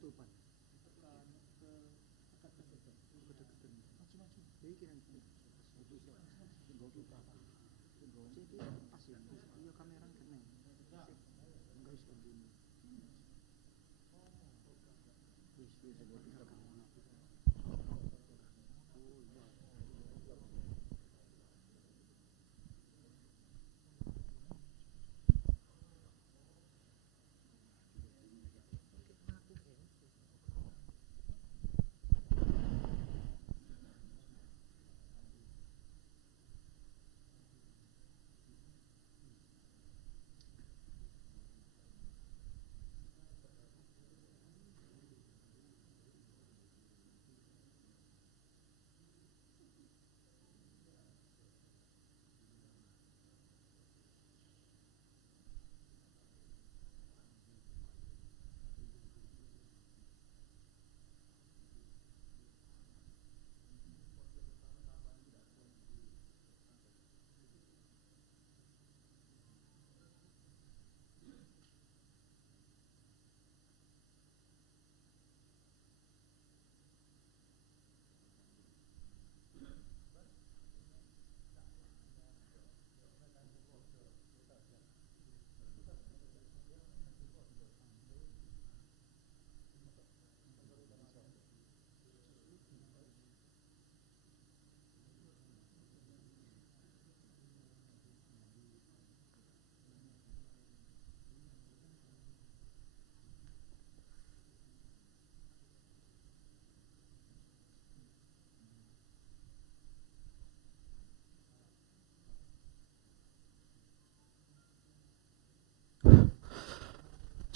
penutupan. Iya kamera kena. Enggak bisa begini.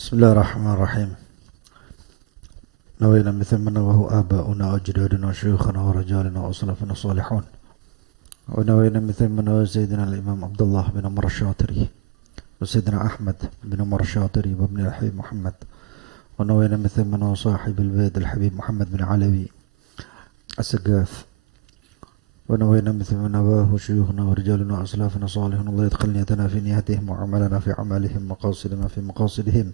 Bismillahirrahmanirrahim. Nawayna mithla man nawahu aba'una ajdaduna syuyukhana wa rajalina wa aslafana salihun. Wa nawayna mithla man nawahu Sayyidina al-Imam Abdullah bin Umar al-Shatiri wa Sayyidina Ahmad bin Umar al-Shatiri wa ibn al-Habib Muhammad. Wa nawayna mithla man nawahu sahib al-Bayd al-Habib Muhammad bin Alawi as-Sagaf. Wa nawayna mithla man nawahu syuyukhana wa rajalina wa aslafana salihun. Allah yadkhil niyatana fi niyatihim wa amalana fi amalihim wa qasidana fi maqasidihim.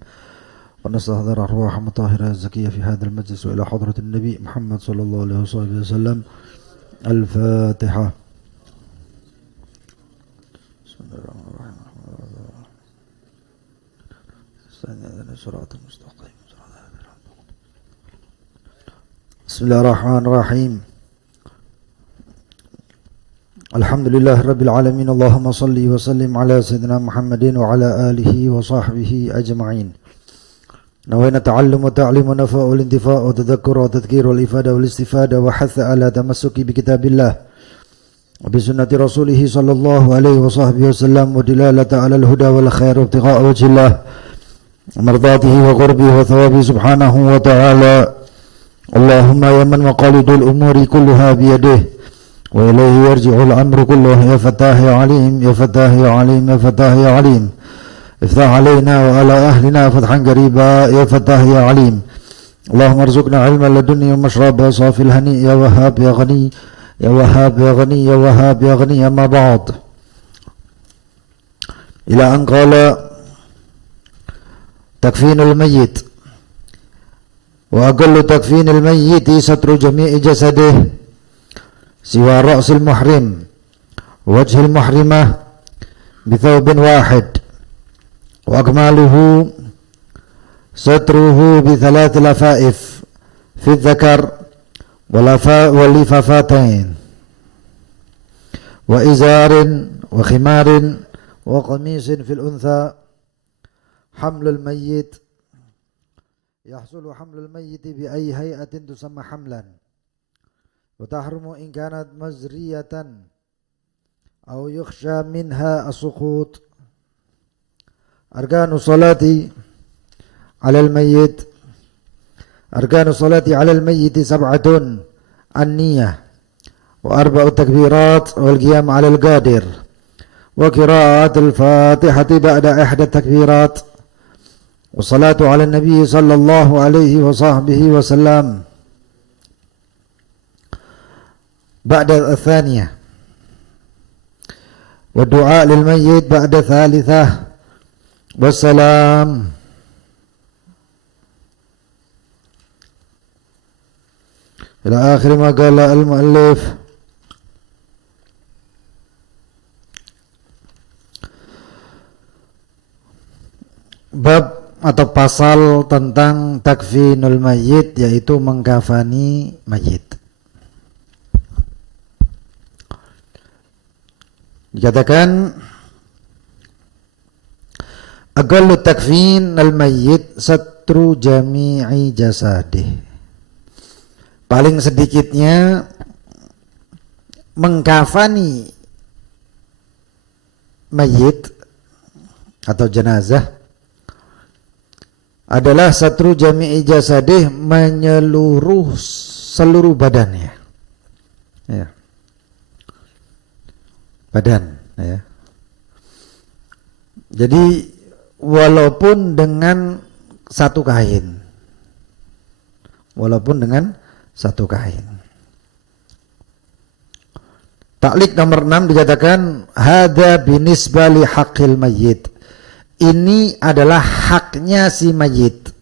ونستحضر أرواح مطهرة الزكية في هذا المجلس وإلى حضرة النبي محمد صلى الله عليه وسلم. الفاتحة. بسم الله الرحمن الرحيم. صراط المستقيم. بسم الله الرحمن الرحيم. الحمد لله رب العالمين. اللهم صل وسلم على سيدنا محمد وعلى آله وصحبه أجمعين. نوينا تعلم وتعليم ونفاء والانتفاء وتذكر وتذكير والإفادة والاستفادة وحث على تمسك بكتاب الله وبسنة رسوله صلى الله عليه وصحبه وسلم ودلالة على الهدى والخير وابتغاء وجه الله ومرضاته وقربه وثوابه سبحانه وتعالى. اللهم يا من مقاليد الأمور كلها بيده وإليه يرجع الأمر كله. يا فتاه يا عليم يا فتاه يا عليم يا فتاه يا عليم افتح علينا وعلى أهلنا فتحا قريبا يا فتاه يا عليم. اللهم ارزقنا علما لدنيا ومشربا صافي الهنيء يا وهاب يا غني يا وهاب يا غني يا وهاب يا غني. أما بعد، إلى أن قال تكفين الميت وأقل تكفين الميت ستر جميع جسده سوى رأس المحرم ووجه المحرمة بثوب واحد وأكماله ستره بثلاث لفائف في الذكر ولفافتين وإزار وخمار وقميص في الأنثى. حمل الميت يحصل حمل الميت بأي هيئة تسمى حملا وتحرم إن كانت مزرية أو يخشى منها السقوط. أركان الصلاة على الميت. أركان الصلاة على الميت 7: النية و4 تكبيرات والقيام على القادر وقراءة الفاتحة بعد 1 التكبيرات والصلاة على النبي صلى الله عليه وصحبه وسلم بعد 2 والدعاء للميت بعد 3 والسلام. Ila akhir ma qala al-muallif. Bab atau pasal tentang takfinul mayyit, yaitu mengkafani mayit. Dikatakan aqallu takfin al-mayyit satru jami'i jasadih. Paling sedikitnya mengkafani mayit atau jenazah adalah satru jami'i jasadih, menyeluruh seluruh badannya. Ya. Badan, ya. Jadi walaupun dengan satu kain. Walaupun dengan satu kain. Taklik nomor 6 dikatakan hadza binisbah li haqqil mayyit. Ini adalah haknya si mayit.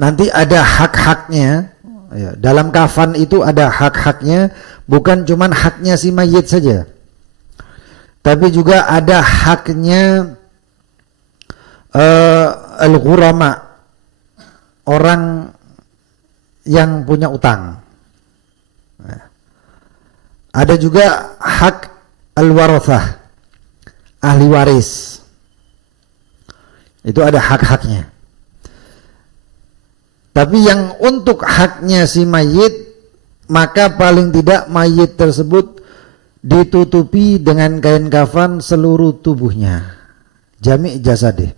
Nanti ada hak-haknya. Ya, dalam kafan itu ada hak-haknya, bukan cuman haknya si mayit saja, tapi juga ada haknya al-ghurama, orang yang punya utang. Ya. Ada juga hak al-warathah, ahli waris. Itu ada hak-haknya. Tapi yang untuk haknya si mayit, maka paling tidak mayit tersebut ditutupi dengan kain kafan seluruh tubuhnya. Jami' jasadih.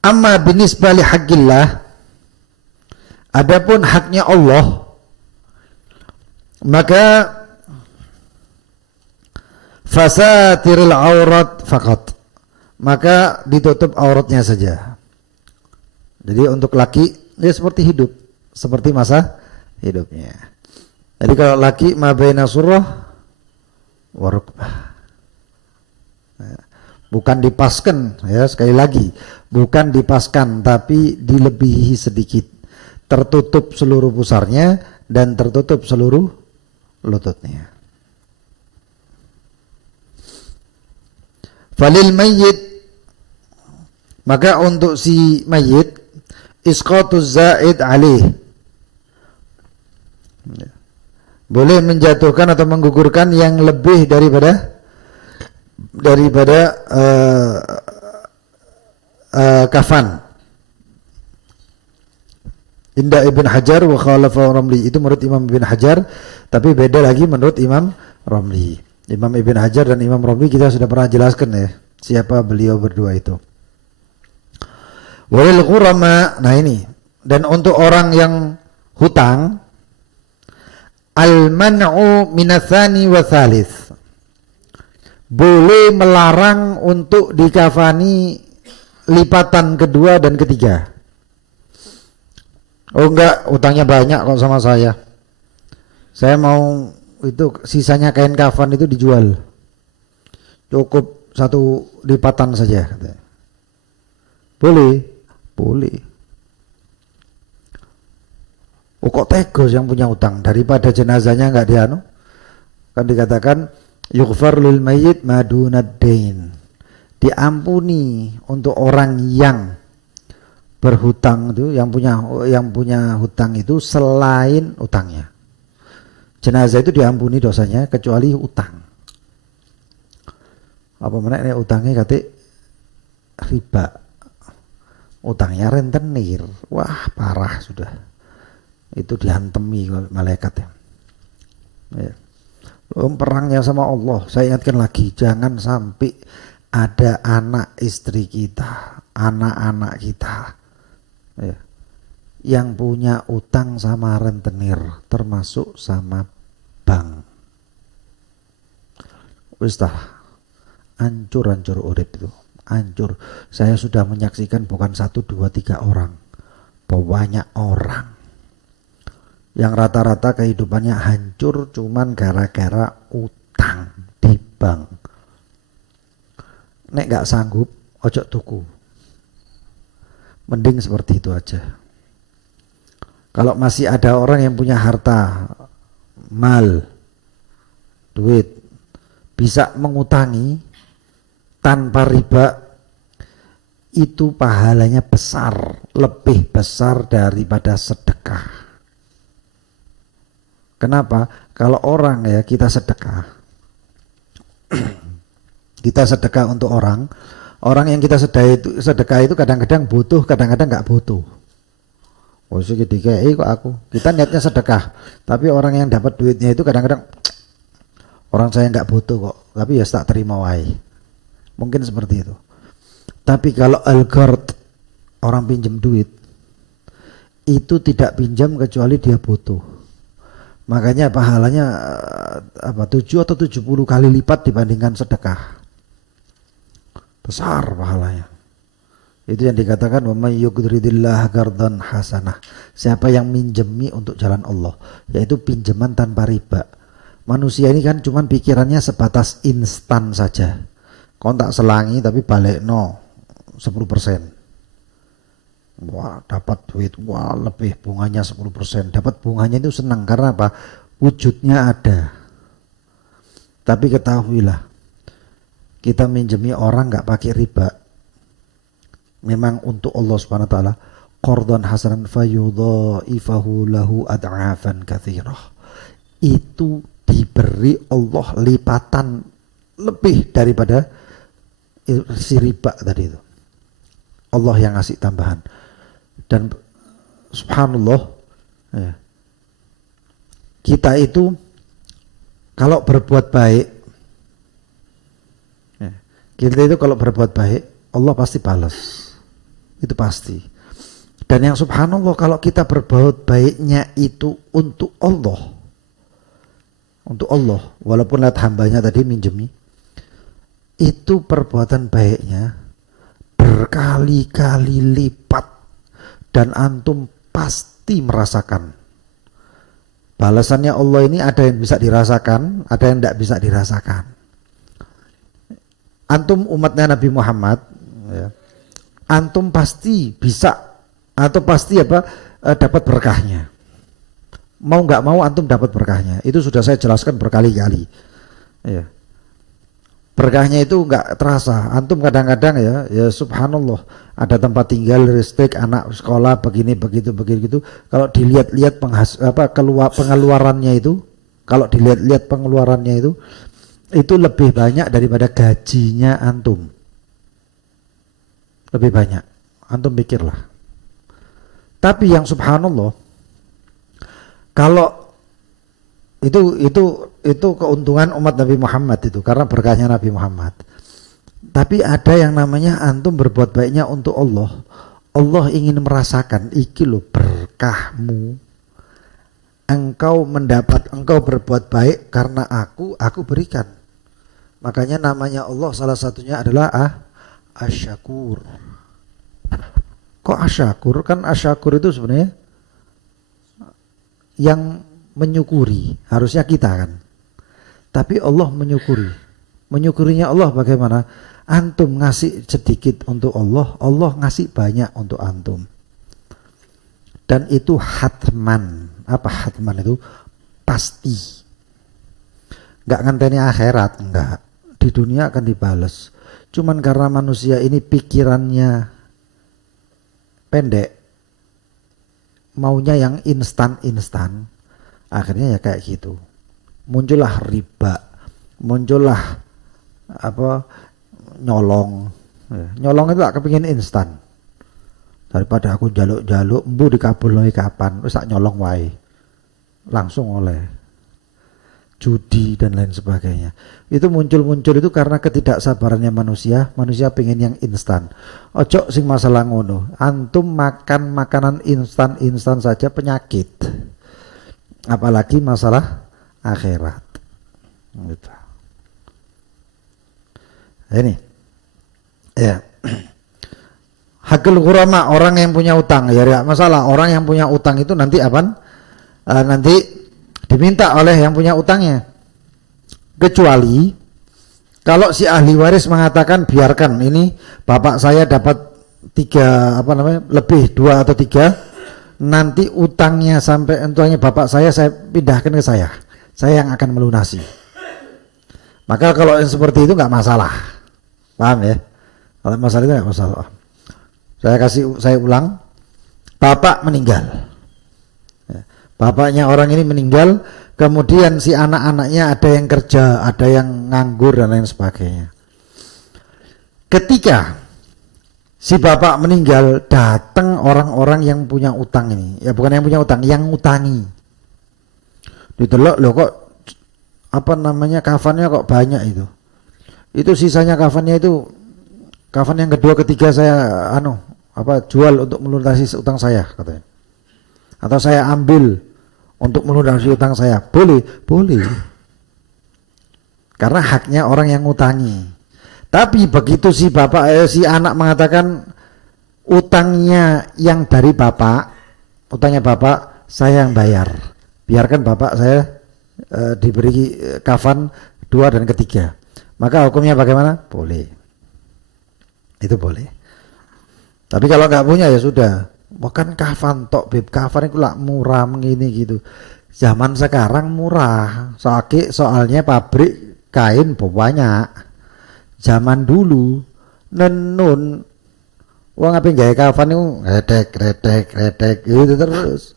Amma binisbah li haqqillah, adapun haknya Allah, maka fasatiril aurat faqat, maka ditutup auratnya saja. Jadi untuk laki dia seperti hidup, seperti masa hidupnya. Jadi kalau laki ma baina surrah wa rukbah, bukan dipaskan, ya, sekali lagi bukan dipaskan, tapi dilebihi sedikit, tertutup seluruh pusarnya dan tertutup seluruh lututnya. Falil mayyit, maka untuk si mayit isqatuz zaid alaih, boleh menjatuhkan atau menggugurkan yang lebih daripada kafan. Inda Ibn Hajar wa khalafa Ramli, itu menurut Imam Ibn Hajar, tapi beda lagi menurut Imam Ramli. Imam Ibn Hajar dan Imam Ramli kita sudah pernah jelaskan, ya, siapa beliau berdua itu. Walil ghurama, nah ini, dan untuk orang yang hutang, al-man'u minatsani wa tsalits, boleh melarang untuk dikafani lipatan kedua dan ketiga. Oh enggak, utangnya banyak kok sama saya mau itu sisanya kain kafan itu dijual, cukup satu lipatan saja. Boleh. Oh kok tegos yang punya utang, daripada jenazahnya enggak dianu, kan dikatakan yughfar lil mayyit madunad dain, diampuni untuk orang yang berhutang itu, yang punya hutang itu selain utangnya. Jenazah itu diampuni dosanya kecuali utang. Apa meneh utangnya kate riba, utangnya rentenir, wah parah sudah, itu dihantemi malaikat, ya. Perangnya sama Allah. Saya ingatkan lagi, jangan sampai ada anak istri kita, anak-anak kita, ya, yang punya utang sama rentenir, termasuk sama bank. Wis tah, hancur urip itu, hancur. Saya sudah menyaksikan bukan 1, 2, 3 orang, banyak orang yang rata-rata kehidupannya hancur cuman gara-gara utang di bank. Nek gak sanggup, ojo tuku. Mending seperti itu aja. Kalau masih ada orang yang punya harta, mal, duit, bisa mengutangi tanpa riba, itu pahalanya besar, lebih besar daripada sedekah. Kenapa? Kalau orang ya kita sedekah, kita sedekah untuk orang yang kita sedekah itu kadang-kadang butuh, kadang-kadang nggak butuh. Oh sih kok aku, kita niatnya sedekah, tapi orang yang dapat duitnya itu kadang-kadang orang saya nggak butuh kok, tapi ya tak terima wae. Mungkin seperti itu. Tapi kalau al-qard, orang pinjam duit, itu tidak pinjam kecuali dia butuh. Makanya pahalanya 7 atau 70 kali lipat dibandingkan sedekah. Besar pahalanya. Itu yang dikatakan wa may yuqridillah qardan hasanah. Siapa yang minjemi untuk jalan Allah, yaitu pinjaman tanpa riba. Manusia ini kan cuman pikirannya sebatas instan saja. Kontak selangi tapi balik 10%. Wah, dapat duit, wah lebih bunganya 10%. Dapat bunganya itu senang karena apa? Wujudnya ada. Tapi ketahuilah, kita minjemi orang nggak pakai riba, memang untuk Allah Subhanahu wa taala, qardan hasanan fayudhaifahu lahu ad'afan katsirah. Itu diberi Allah lipatan lebih daripada si riba tadi itu. Allah yang ngasih tambahan. Dan subhanallah ya, kita itu kalau berbuat baik ya, kita itu kalau berbuat baik Allah pasti balas. Itu pasti. Dan yang subhanallah kalau kita berbuat baiknya itu untuk Allah, walaupun lihat hambanya tadi minjemi, itu perbuatan baiknya berkali-kali lipat, dan antum pasti merasakan balasannya Allah ini. Ada yang bisa dirasakan, ada yang tidak bisa dirasakan. Antum umatnya Nabi Muhammad ya, antum pasti bisa atau pasti dapat berkahnya. Mau nggak mau antum dapat berkahnya. Itu sudah saya jelaskan berkali-kali. Ya. Berkahnya itu nggak terasa. Antum kadang-kadang ya subhanallah, ada tempat tinggal, listrik, anak sekolah, begini begitu. Kalau dilihat-lihat pengeluarannya itu, itu lebih banyak daripada gajinya antum. Lebih banyak. Antum pikirlah. Tapi yang subhanallah, kalau itu keuntungan umat Nabi Muhammad itu karena berkahnya Nabi Muhammad. Tapi ada yang namanya antum berbuat baiknya untuk Allah. Allah ingin merasakan iki loh berkahmu. Engkau berbuat baik karena aku berikan. Makanya namanya Allah salah satunya adalah Asyakur. Kok Asyakur? Kan Asyakur itu sebenarnya yang menyukuri, harusnya kita kan. Tapi Allah menyukuri. Menyukurinya Allah bagaimana? Antum ngasih sedikit untuk Allah, Allah ngasih banyak untuk antum. Dan itu hatman. Apa hatman itu? Pasti. Enggak nganteni akhirat, enggak. Di dunia akan dibalas. Cuman karena manusia ini pikirannya pendek, maunya yang instan, akhirnya ya kayak gitu. Muncullah riba, muncullah nyolong. Nyolong itu gak kepingin instan. Daripada aku jaluk-jaluk, embu dikabulno kapan, wis tak nyolong wae. Langsung oleh. Judi dan lain sebagainya. Itu muncul itu karena ketidaksabarannya manusia pengen yang instan. Ojo sing masalah ngono. Antum makan makanan instan saja penyakit. Apalagi masalah akhirat. Gitu. Ini. Ya. Hakul ghurama, orang yang punya utang ya masalah. Orang yang punya utang itu nanti nanti diminta oleh yang punya utangnya. Kecuali kalau si ahli waris mengatakan biarkan ini bapak saya dapat tiga apa namanya lebih 2 atau 3, nanti utangnya sampai utangnya bapak saya pindahkan ke saya yang akan melunasi. Maka kalau yang seperti itu nggak masalah, paham ya? Kalau masalah itu nggak masalah. Saya ulang, bapak meninggal, bapaknya orang ini meninggal, kemudian si anak-anaknya ada yang kerja, ada yang nganggur dan lain sebagainya. Ketika si bapak meninggal, datang orang-orang yang punya utang ini, ya bukan yang punya utang, yang ngutangi. Ditelok loh kok apa namanya kafannya kok banyak itu. Itu sisanya kafannya itu kafan yang kedua ketiga saya jual untuk melunasi utang saya katanya. Atau saya ambil untuk melunasi utang saya. Boleh. Karena haknya orang yang ngutangi. Tapi begitu si anak mengatakan utangnya yang dari bapak, utangnya bapak saya yang bayar. Biarkan bapak saya diberi kafan 2 dan ketiga. Maka hukumnya bagaimana? Boleh. Itu boleh. Tapi kalau nggak punya ya sudah. Bukan kafan tok beb, kafan itu lah murah begini gitu. Zaman sekarang murah. Soalnya pabrik kain banyak. Zaman dulu nenun wong apa gawe kafan itu redek gitu terus.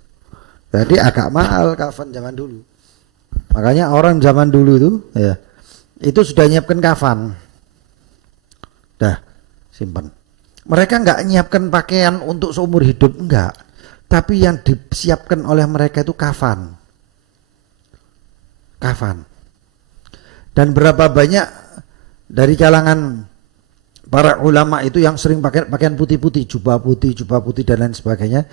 Jadi agak mahal kafan zaman dulu. Makanya orang zaman dulu itu ya itu sudah nyiapkan kafan. Dah simpan. Mereka nggak nyiapkan pakaian untuk seumur hidup, enggak. Tapi yang disiapkan oleh mereka itu kafan. Dan berapa banyak dari kalangan para ulama itu yang sering pakai pakaian putih-putih, jubah putih dan lain sebagainya.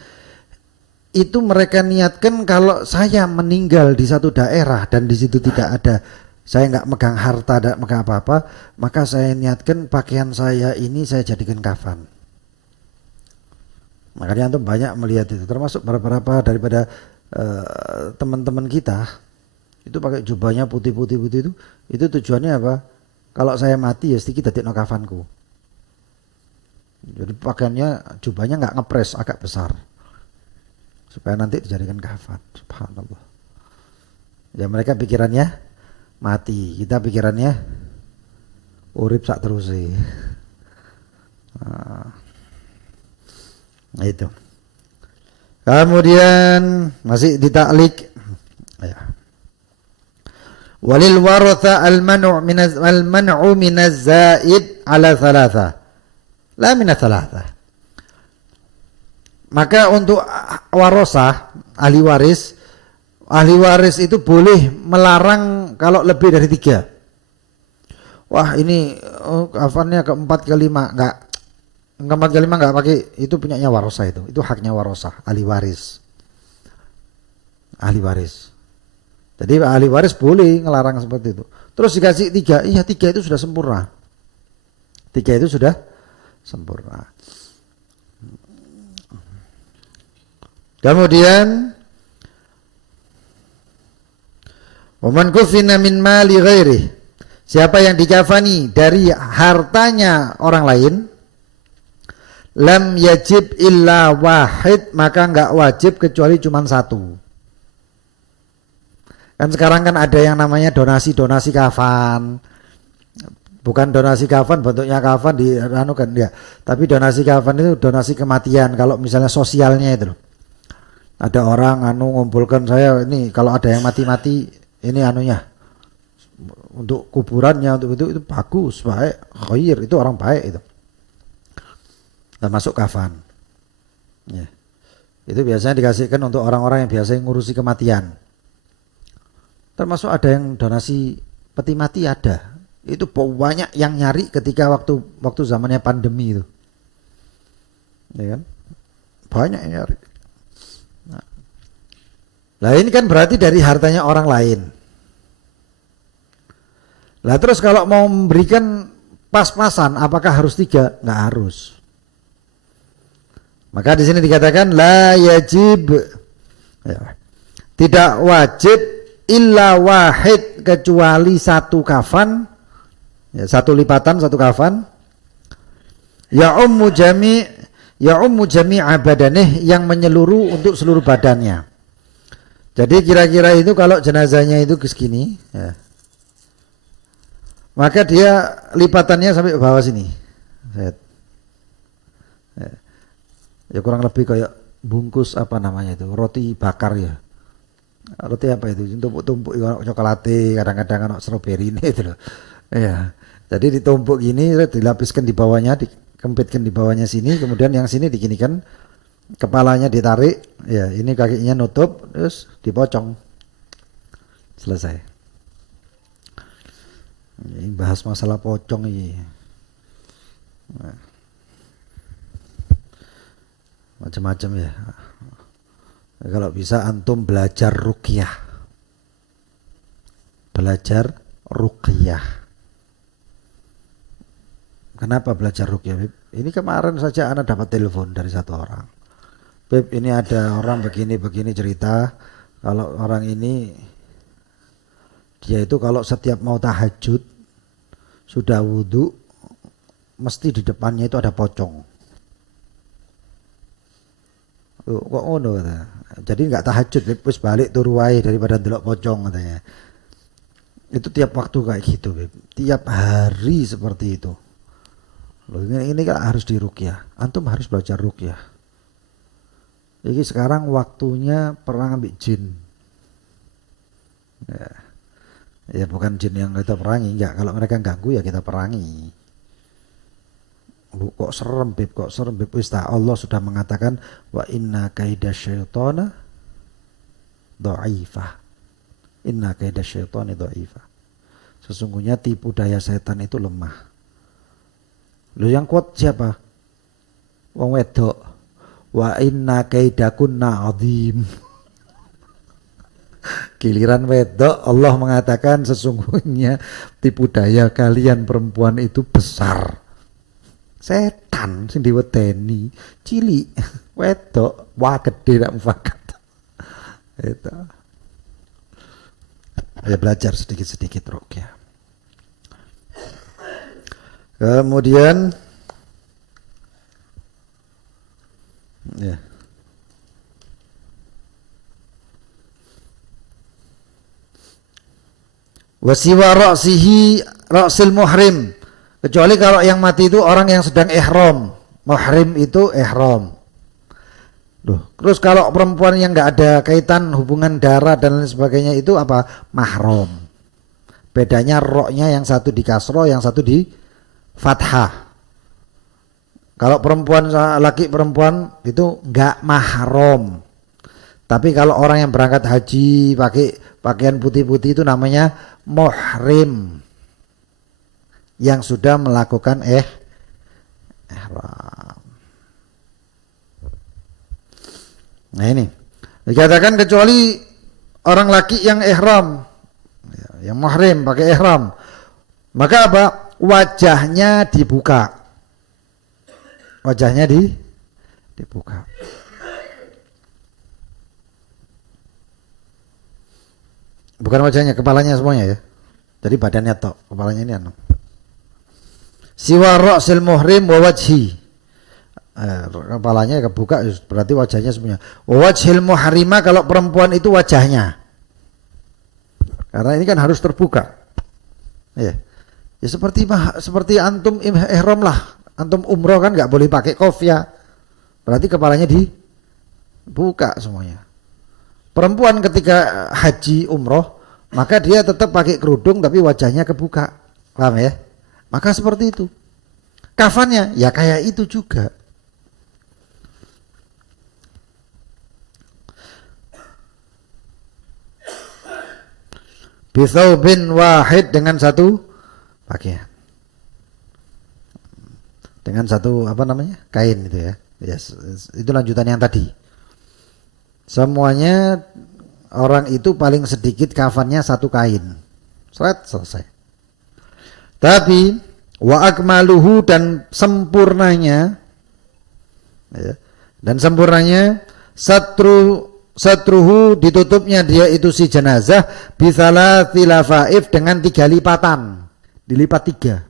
Itu mereka niatkan kalau saya meninggal di satu daerah dan di situ tidak ada, saya nggak megang harta, tidak megang apa-apa, maka saya niatkan pakaian saya ini saya jadikan kafan. Makanya antum banyak melihat itu, termasuk beberapa daripada teman-teman kita itu pakai jubahnya putih-putih itu tujuannya apa? Kalau saya mati ya sedikit dadekno kafanku. Jadi pakaiannya jubahnya nggak ngepres, agak besar. Supaya nanti dijadikan kafan. Subhanallah. Ya mereka pikirannya mati, kita pikirannya urip sak teruse. Nah, itu. Kemudian masih ditaklik. Ya. Walil waratha al-man'u min az-zaid ala thalatha. La min thalatha. Maka untuk warosah, ahli waris itu boleh melarang kalau lebih dari 3. Wah ini kafannya ke-4 ke-5 enggak. Ke-4 ke-5 enggak pakai, itu punyanya warosah itu haknya warosah, ahli waris. Jadi ahli waris boleh ngelarang seperti itu. Terus dikasih 3, iya 3 itu sudah sempurna. 3 itu sudah sempurna. Kemudian waman kufina min mali ghairi, siapa yang dikafani dari hartanya orang lain, lam yajib illa wahid, maka enggak wajib kecuali cuma 1. Kan sekarang kan ada yang namanya donasi kafan. Bukan donasi kafan bentuknya kafan di kan ya, tapi donasi kafan itu donasi kematian. Kalau misalnya sosialnya itu loh. Ada orang ngumpulkan saya ini kalau ada yang mati-mati ini untuk kuburannya, untuk itu bagus, baik, khair, itu orang baik itu. Termasuk kafan. Ya. Itu biasanya dikasihkan untuk orang-orang yang biasa ngurusi kematian. Termasuk ada yang donasi peti mati ada. Itu banyak yang nyari ketika waktu zamannya pandemi itu. Ya kan? Banyak yang nyari. Nah ini kan berarti dari hartanya orang lain. Lah terus kalau mau memberikan pas-pasan, apakah harus 3? Nggak harus. Maka di sini dikatakan la yajib, ya, tidak wajib illa wahid, kecuali 1 kafan, ya, 1 lipatan 1 kafan. Ya ummu jami' ya ummu jami'a badanih, yang menyeluruh untuk seluruh badannya. Jadi kira-kira itu kalau jenazahnya itu segini ya, maka dia lipatannya sampai ke bawah sini. Ya kurang lebih kayak bungkus apa namanya itu, roti bakar ya. Roti apa itu? Tumpuk-tumpuk coklat, kadang-kadang ada stroberi ini itu loh. Ya. Jadi ditumpuk gini, dilapiskan di bawahnya, dikempitkan di bawahnya sini, kemudian yang sini diginikan, kepalanya ditarik, ya ini kakinya nutup, terus dipocong. Selesai. Ini bahas masalah pocong ini. Nah. Macam-macam ya. Kalau bisa antum belajar ruqyah. Belajar ruqyah. Kenapa belajar ruqyah, Bib? Ini kemarin saja Ana dapat telepon dari satu orang. Bib, ini ada orang begini-begini cerita. Kalau orang ini, dia itu kalau setiap mau tahajud, sudah wudhu, mesti di depannya itu ada pocong. Kok ngono kata. Jadi nggak tahajud, terus balik turu wae daripada delok pocong katanya. Itu tiap waktu kayak gitu, Beb. Tiap hari seperti itu. Loh, ini kan harus diruqyah. Antum harus belajar ruqyah. Jadi sekarang waktunya perang ambil jin. Ya bukan jin yang kita perangi, enggak. Kalau mereka ganggu ya kita perangi. Kok serem, Beb, kok serem, Beb. Allah sudah mengatakan wa inna kaida syaitana dha'ifah. Inna kaida syaitani dha'ifah. Sesungguhnya tipu daya setan itu lemah. Loh, yang kuat siapa? Wong wedok. Wa inna kaidakunna azim. Giliran wedok, Allah mengatakan sesungguhnya tipu daya kalian perempuan itu besar. Setan sing diwedeni cilik, wedok wah gede nak mufakat. Itu. Ya belajar sedikit-sedikit ruqyah. Kemudian ya. Wasiwa ra'sil muhrim, kecuali kalau yang mati itu orang yang sedang ihram. Muhrim itu ihram. Duh, terus kalau perempuan yang nggak ada kaitan hubungan darah dan lain sebagainya itu apa? Mahram. Bedanya roknya yang satu di kasro, yang satu di fathah. Kalau perempuan laki perempuan itu nggak mahram. Tapi kalau orang yang berangkat haji pakai pakaian putih-putih itu namanya muhrim, yang sudah melakukan ihram. Nah ini dikatakan kecuali orang laki yang ihram, yang muhrim pakai ihram, maka apa? Wajahnya dibuka. Wajahnya dibuka. Bukan wajahnya, kepalanya semuanya ya. Jadi badannya tok, kepalanya ini anu. Siwa ra'sil muhrim wa wajhi. Kepalanya kebuka berarti wajahnya semuanya. Wa wajhil muhrimah, kalau perempuan itu wajahnya. Karena ini kan harus terbuka. Ya. Ya seperti antum ihram lah. Antum umroh kan enggak boleh pakai kopiah. Berarti kepalanya dibuka semuanya. Perempuan ketika haji umroh, maka dia tetap pakai kerudung tapi wajahnya kebuka. Paham ya? Maka seperti itu. Kafannya ya kayak itu juga. Bithaubin wahid, dengan satu pakaian. Dengan satu apa namanya? Kain itu ya. Yes, itu lanjutan yang tadi. Semuanya orang itu paling sedikit kafannya satu kain. Selesai. Tapi wa akmaluhu, dan sempurnanya ya, dan sempurnanya satruhu, ditutupnya dia itu si jenazah bithalati lafaif, dengan 3 lipatan, dilipat 3.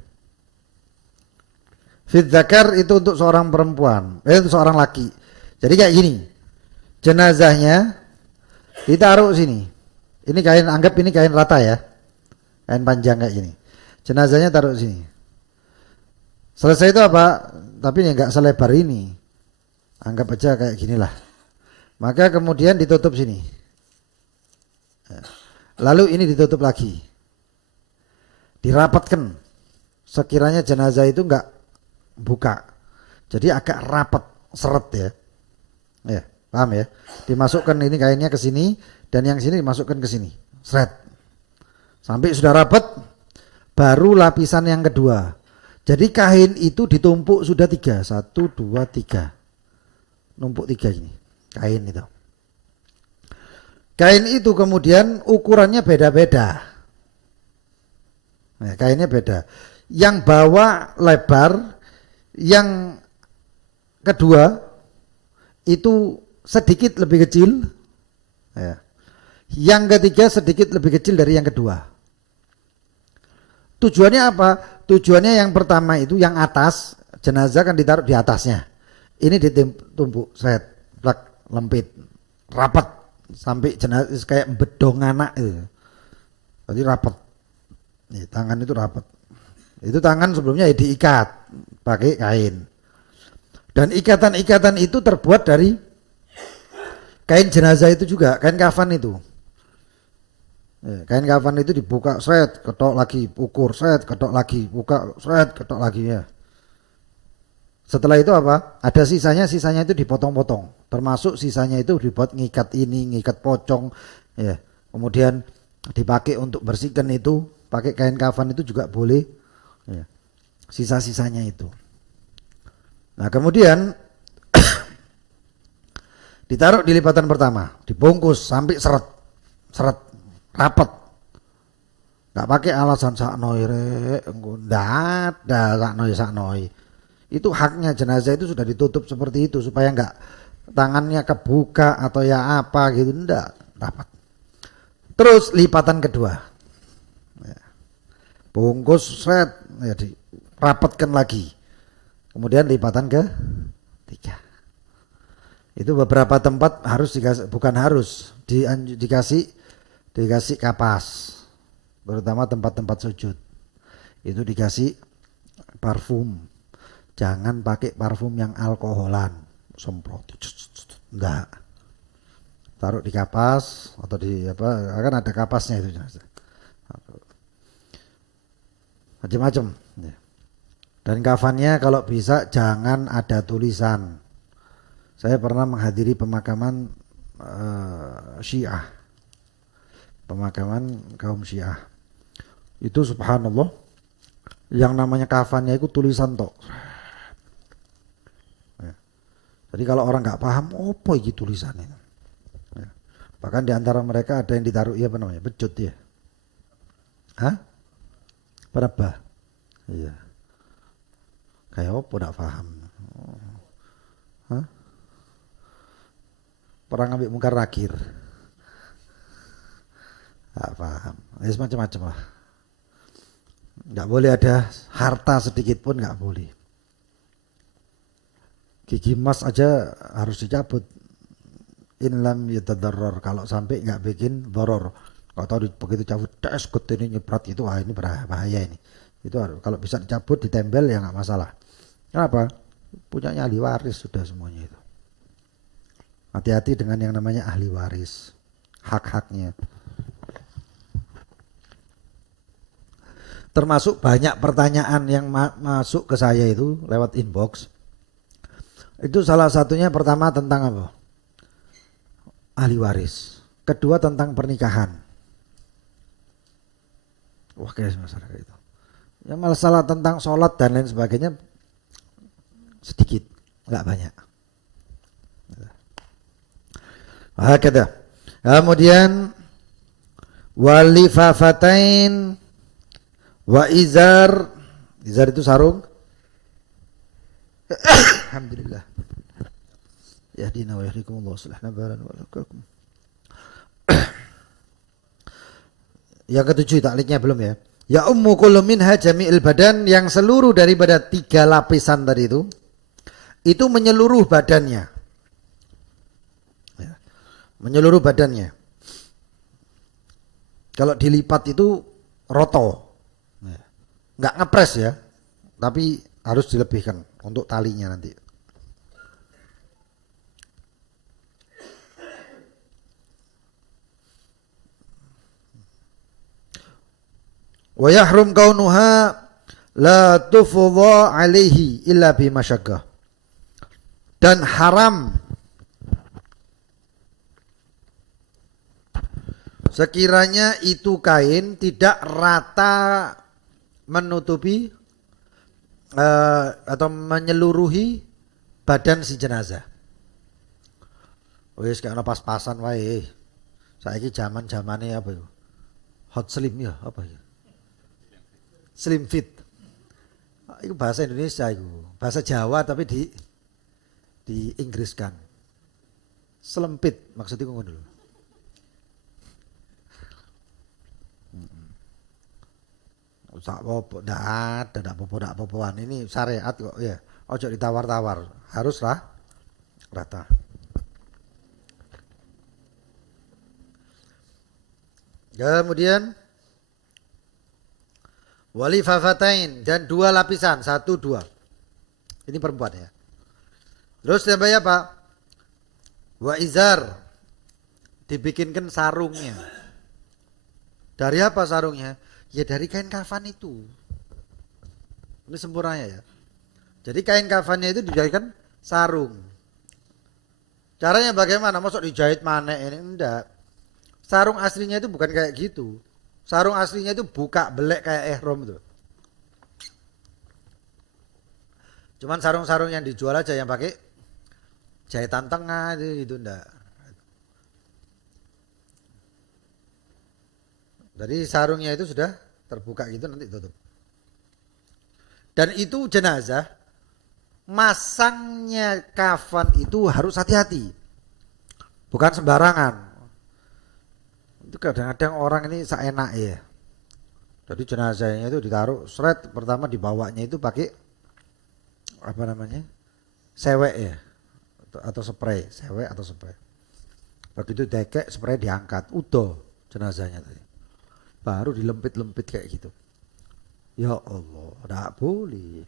Fit dzakar itu untuk seorang perempuan, untuk seorang laki. Jadi kayak gini. Jenazahnya ditaruh sini. Ini kain, anggap ini kain rata ya. Kain panjang kayak gini. Jenazahnya taruh sini. Selesai itu apa? Tapi ini enggak selebar ini. Anggap aja kayak ginilah. Maka kemudian ditutup sini. Lalu ini ditutup lagi. Dirapatkan. Sekiranya jenazah itu enggak buka. Jadi agak rapat, seret ya. Ya, paham ya? Dimasukkan ini kainnya ke sini dan yang sini dimasukkan ke sini. Seret. Sampai sudah rapat, baru lapisan yang kedua. Jadi kain itu ditumpuk sudah 3. 1, 2, 3. Numpuk 3 ini. Kain itu. Kain itu kemudian ukurannya beda-beda. Nah, kainnya beda. Yang bawah lebar, yang kedua itu sedikit lebih kecil. Ya. Yang ketiga sedikit lebih kecil dari yang kedua. Tujuannya apa? Tujuannya yang pertama itu yang atas, jenazah kan ditaruh di atasnya. Ini ditumpuk, seret, plak, lempit, rapat sampai jenazah kayak bedong anak itu. Jadi rapat. Nih, tangan itu rapat. Itu tangan sebelumnya ya diikat pakai kain. Dan ikatan-ikatan itu terbuat dari kain jenazah itu juga, kain kafan itu. Kain kafan itu dibuka, seret, ketok lagi, ukur, seret, ketok lagi, buka, seret, ketok lagi ya. Setelah itu apa? Ada sisanya itu dipotong-potong. Termasuk sisanya itu dibuat ngikat ini, ngikat pocong. Ya. Kemudian dipakai untuk bersihkan itu, pakai kain kafan itu juga boleh. Ya. Sisa-sisanya itu. Nah kemudian ditaruh di lipatan pertama, dibungkus sampai seret, rapat. Nggak pakai alasan saknoi rek, nggak ada saknoi. Itu haknya jenazah itu sudah ditutup seperti itu supaya nggak tangannya kebuka atau ya apa gitu, nggak rapat. Terus lipatan kedua, ya. Bungkus seret, ya dirapatkan lagi. Kemudian lipatan ke 3. Itu beberapa tempat harus dikasih, bukan harus, dikasih kapas. Terutama tempat-tempat sujud. Itu dikasih parfum. Jangan pakai parfum yang alkoholan. Semprot. Enggak. Taruh di kapas atau di apa, kan ada kapasnya itu. Macam-macam. Dan kafannya kalau bisa jangan ada tulisan. Saya pernah menghadiri pemakaman Syiah. Pemakaman kaum Syiah. Itu subhanallah, yang namanya kafannya itu tulisan tok. Ya. Jadi kalau orang nggak paham, apa itu tulisannya? Ya. Bahkan di antara mereka ada yang ditaruh apa namanya, becut ya. Hah? Perebah. Iya. Kayak apa enggak paham. Hah? Perang ambil mungkar nakir. Enggak paham. Ya macam-macam lah. Enggak boleh ada harta sedikit pun, enggak boleh. Gigi emas aja harus dicabut. In lam yatadarrar, kalau sampai enggak bikin doror. Kalau tahu begitu cabut tes ini nyeprat itu, ini bahaya ini. Itu harus, kalau bisa dicabut ditempel ya enggak masalah. Kenapa? Punyanya ahli waris sudah semuanya itu. Hati-hati dengan yang namanya ahli waris. Hak-haknya. Termasuk banyak pertanyaan yang masuk ke saya itu lewat inbox. Itu salah satunya pertama tentang apa? Ahli waris. Kedua tentang pernikahan. Wah, kayak masyarakat itu. Yang masalah tentang sholat dan lain sebagainya sedikit, enggak banyak. Hakada. Kemudian walifafatain wa izar. Izar itu sarung. Alhamdulillah. Yahdina wa yahdikumullah salihna baran wa lakum. Yang ketujuh takliknya belum ya. Ya ummu kullu minha jami'il badan, yang seluruh daripada 3 lapisan tadi itu menyeluruh badannya. Ya, menyeluruh badannya. Kalau dilipat itu roto. Ya. Enggak ngepres ya. Tapi harus dilebihkan untuk talinya nanti. Wa yahrum kaunuha la tufdha alaihi illa bi masyaqqah. Dan haram sekiranya itu kain tidak rata menutupi atau menyeluruhi badan si jenazah. Wis kaya pas-pasan wae. Saiki zaman-zamane apa itu? Hot slim ya, apa ya? Slim fit. Itu bahasa Indonesia itu. Bahasa Jawa tapi di Inggriskan. Selempit maksudnya ngono lho. Sak apa ndak ada apa-apaan. Ini syariat kok ya. Ojo ditawar-tawar. Harus rata. Kemudian walifafatain, dan 2 lapisan, 1 2. Ini perempuan ya. Terus tambah apa? Wa izar, dibikinkan sarungnya. Dari apa sarungnya? Ya dari kain kafan itu. Ini sempurnanya ya. Jadi kain kafannya itu dijadikan sarung. Caranya bagaimana? Masuk dijahit mana ini? Enggak. Sarung aslinya itu bukan kayak gitu. Sarung aslinya itu buka belek kayak ihram itu. Cuman sarung-sarung yang dijual aja yang pakai jahitan tengah itu enggak. Jadi sarungnya itu sudah terbuka gitu, nanti tutup. Dan itu jenazah, masangnya kafan itu harus hati-hati. Bukan sembarangan. Itu kadang-kadang orang ini seenak ya. Jadi jenazahnya itu ditaruh seret, pertama dibawanya itu pakai apa namanya? Sewek ya. Atau spray, sewek atau spray. Begitu dekek spray diangkat, udah jenazahnya tadi. Baru dilempit-lempit kayak gitu. Ya Allah, enggak boleh.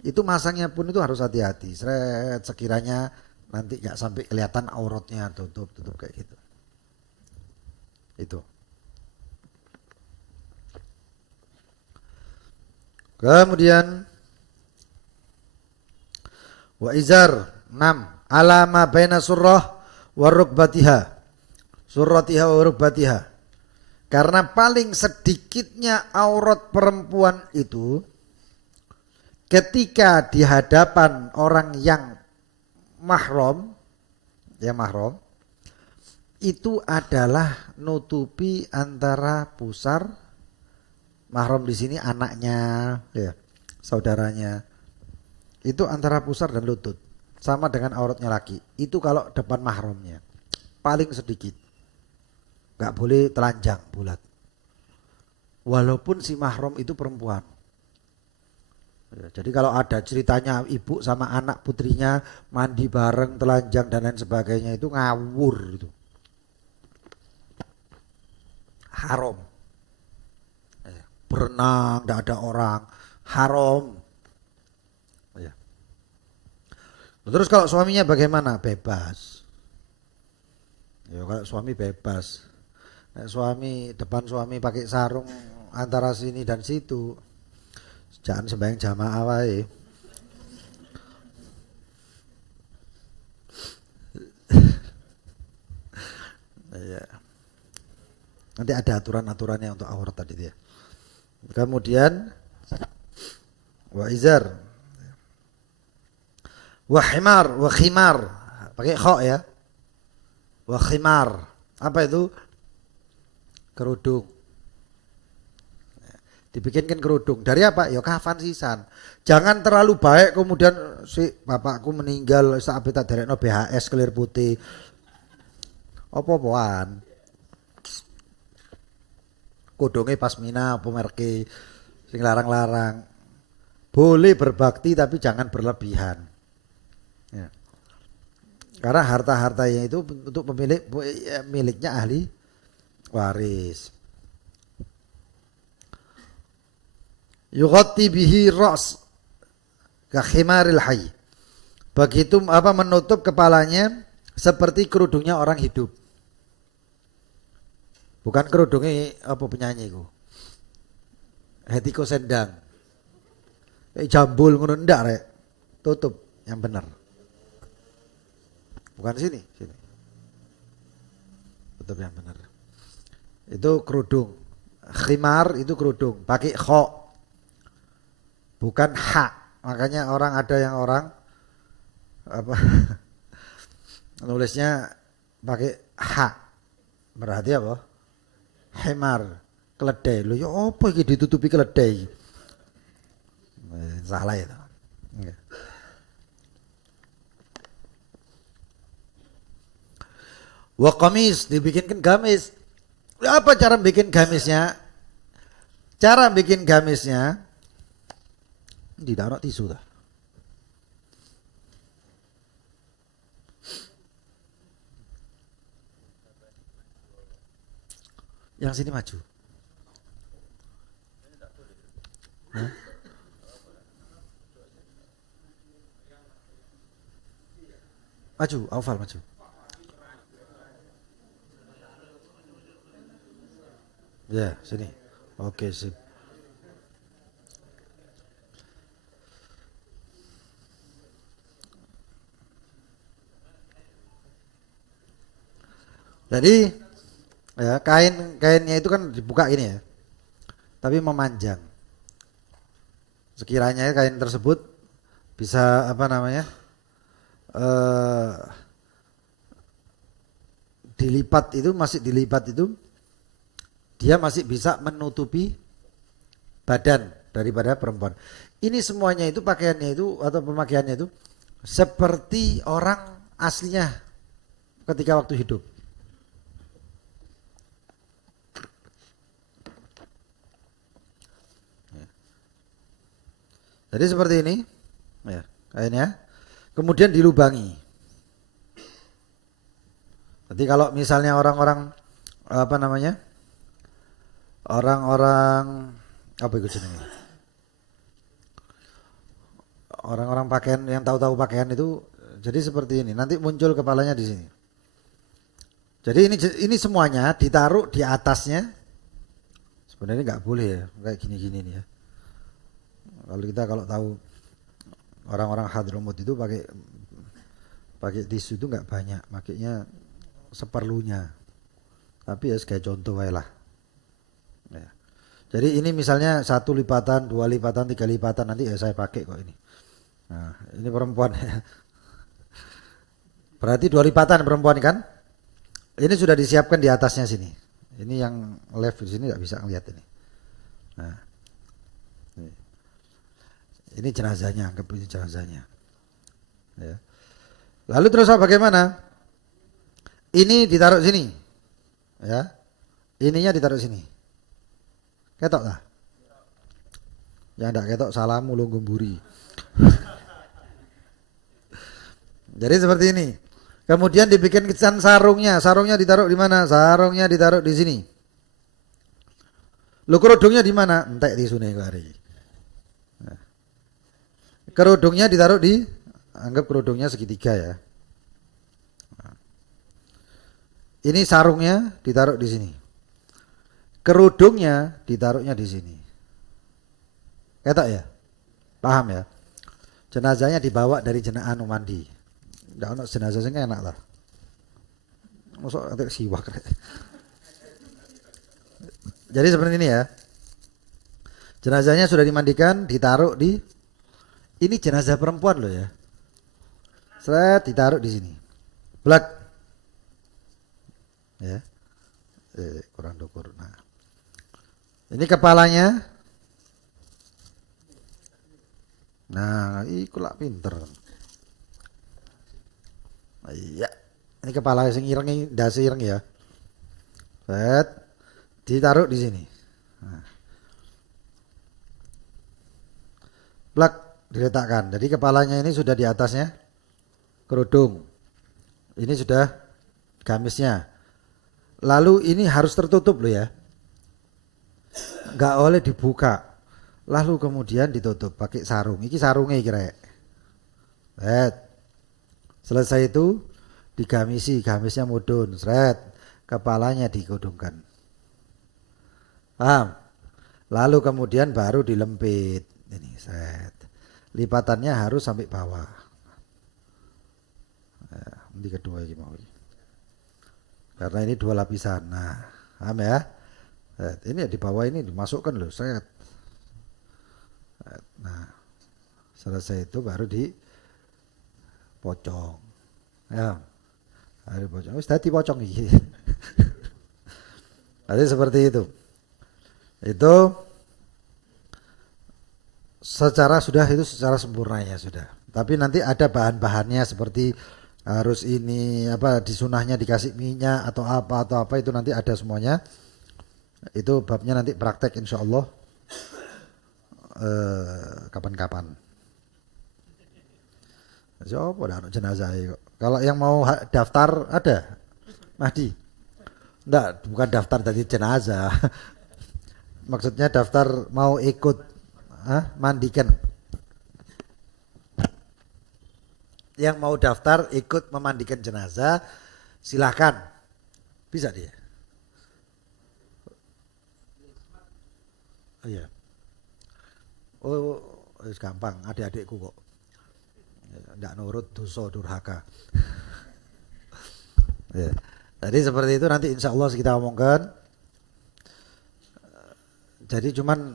Itu masangnya pun itu harus hati-hati. Seret, sekiranya nanti enggak sampai kelihatan auratnya, tutup kayak gitu. Itu. Kemudian wa izar 6 alama baina surrah wa rukbatiha. Surratiha wa rukbatiha. Karena paling sedikitnya aurat perempuan itu ketika di hadapan orang yang mahram, ya mahram, itu adalah nutupi antara pusar, mahram di sini anaknya, ya, saudaranya, itu antara pusar dan lutut, sama dengan auratnya laki. Itu kalau depan mahramnya, paling sedikit. Gak boleh telanjang bulat. Walaupun si mahram itu perempuan. Ya, jadi kalau ada ceritanya ibu sama anak putrinya mandi bareng, telanjang dan lain sebagainya, itu ngawur itu. Haram. Berenang, gak ada orang, haram. Ya. Terus kalau suaminya bagaimana? Bebas. Ya kalau suami bebas. Nah, depan suami pakai sarung antara sini dan situ, jangan sembahyang jamaah wae. Ya. Nanti ada aturan-aturannya untuk aurat tadi dia. Kemudian wa izar, wa himar, wa khimar, pakai kha ya. Wa khimar, apa itu? Kerudung. Dibikinkan kerudung. Dari apa? Ya kafan sisan. Jangan terlalu baik kemudian si bapakku meninggal saat tak derekno BHS kelir putih. Apa-apaan. Kodonge pasmina apa merke sing larang-larang. Boleh berbakti tapi jangan berlebihan. Ya. Karena harta-hartanya itu untuk miliknya ahli waris. Yughatti bihi ra's ka khimaril hayy. Begitu menutup kepalanya seperti kerudungnya orang hidup. Bukan kerudungnya apa penyanyi itu. Hetiko Sendang. Jambul ngono ndak rek. Tutup yang benar. Bukan sini. Tutup yang benar. Itu kerudung. Khimar itu kerudung, pakai kho. Bukan ha. Makanya ada yang orang nulisnya pakai ha. Berarti apa? Himar, keledai. Lho ya apa iki ditutupi keledai? Salah itu. Wa qamis, dibikinkan gamis. Apa cara bikin gamisnya? Cara bikin gamisnya tidak ada tisu dah. Yang sini maju. Hah? Maju, Aufal maju. Ya, sini. Oke, sip. Jadi ya kainnya itu kan dibuka gini ya, tapi memanjang. Sekiranya kain tersebut bisa dilipat itu dia masih bisa menutupi badan daripada perempuan. Ini semuanya itu pakaiannya itu atau pemakaiannya itu seperti orang aslinya ketika waktu hidup. Jadi seperti ini, ya, kainnya. Kemudian dilubangi. Jadi kalau misalnya orang-orang apa itu jenenge? Orang-orang pakaian yang tahu-tahu pakaian itu, jadi seperti ini. Nanti muncul kepalanya di sini. Jadi ini semuanya ditaruh di atasnya. Sebenarnya nggak boleh ya, kayak gini-gini nih ya. Kalau tahu orang-orang Hadramut itu pakai tisu itu nggak banyak, makanya seperlunya. Tapi ya sebagai contoh aja lah. Ya. Jadi ini misalnya 1 lipatan, 2 lipatan, 3 lipatan nanti ya saya pakai kok ini. Nah, ini perempuan. Berarti 2 lipatan perempuan kan? Ini sudah disiapkan di atasnya sini. Ini yang left di sini nggak bisa ngelihat ini. Nah. Ini jenazahnya, anggap ini jenazahnya. Ya. Lalu terus bagaimana? Ini ditaruh sini, ya. Ininya ditaruh sini. Ketok lah. Ya enggak ketok salam mulung gumburi. Jadi seperti ini. Kemudian dibikin kesan sarungnya. Sarungnya ditaruh di mana? Sarungnya ditaruh di sini. Lu kerudungnya di mana? Entek tisune kari. Kerudungnya ditaruh anggap kerudungnya segitiga ya. Ini sarungnya ditaruh di sini. Kerudungnya ditaruhnya di sini. Ketok ya? Paham ya? Jenazahnya dibawa dari jenazah mandi. Nggak ono jenazahnya enak lah. Masuk nanti siwak. Jadi seperti ini ya. Jenazahnya sudah dimandikan, ditaruh di. Ini jenazah perempuan loh ya. Seret ditaruh di sini. Blak. Ya. Kurang dukur. Nah. Ini kepalanya. Nah, iku lak pinter. Iya. Ini kepala sing ireng, dasi ireng ya. Seret ditaruh di sini. Nah. Plak diletakkan. Jadi kepalanya ini sudah di atasnya kerudung. Ini sudah gamisnya. Lalu ini harus tertutup loh ya. Enggak boleh dibuka. Lalu kemudian ditutup pakai sarung. Iki sarungnya kira. Selesai itu digamisi, gamisnya mudun, seret, kepalanya digodongkan. Paham? Lalu kemudian baru dilempit. Ini seret. Lipatannya harus sampai bawah. Ini kedua ini mau. Karena ini 2 lapisan. Nah, paham ya? Ini di bawah ini dimasukkan loh, seret. Nah, selesai itu baru dipocong. Ya. Ada pocong. Wis dadi pocong iki. Jadi seperti itu. Itu secara sempurnanya sudah. Tapi nanti ada bahan-bahannya seperti harus ini disunahnya dikasih minyak atau apa itu nanti ada semuanya. Itu babnya nanti praktek insyaallah kapan-kapan. Siapa dah jenazah kok. Kalau yang mau daftar ada, Mahdi. Enggak, bukan daftar dari jenazah. Maksudnya daftar mau ikut mandikan. Yang mau daftar ikut memandikan jenazah, silakan. Bisa dia. Oh iya. Oh, gampang, adik-adikku kok. Tidak nurut dosa durhaka. Ya. Jadi seperti itu nanti insya Allah kita omongkan. Jadi cuman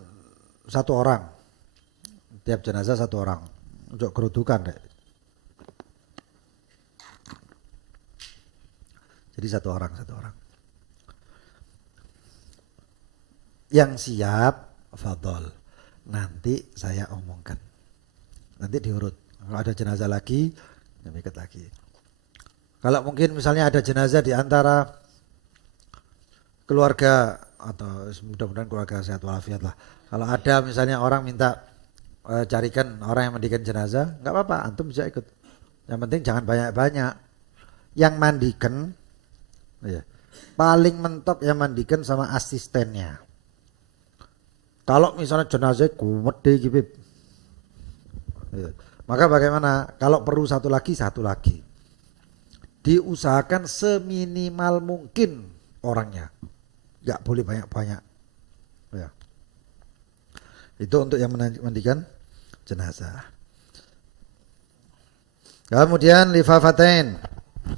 1 orang, tiap jenazah 1 orang untuk kerudukan deh. Jadi 1 orang. Yang siap, fadhol. Nanti saya omongkan. Nanti diurut. Kalau ada jenazah lagi, ikut lagi. Kalau mungkin misalnya ada jenazah di antara keluarga atau mudah-mudahan keluarga sehat walafiat lah. Kalau ada misalnya orang minta carikan orang yang mandikan jenazah, nggak apa-apa, antum bisa ikut. Yang penting jangan banyak-banyak. Yang mandikan, ya, paling mentok yang mandikan sama asistennya. Kalau misalnya jenazah kumede gitu, ya. Maka bagaimana? Kalau perlu 1 lagi, diusahakan seminimal mungkin orangnya, nggak boleh banyak-banyak. Ya. Itu untuk yang mandikan jenazah. Kemudian lifafatain,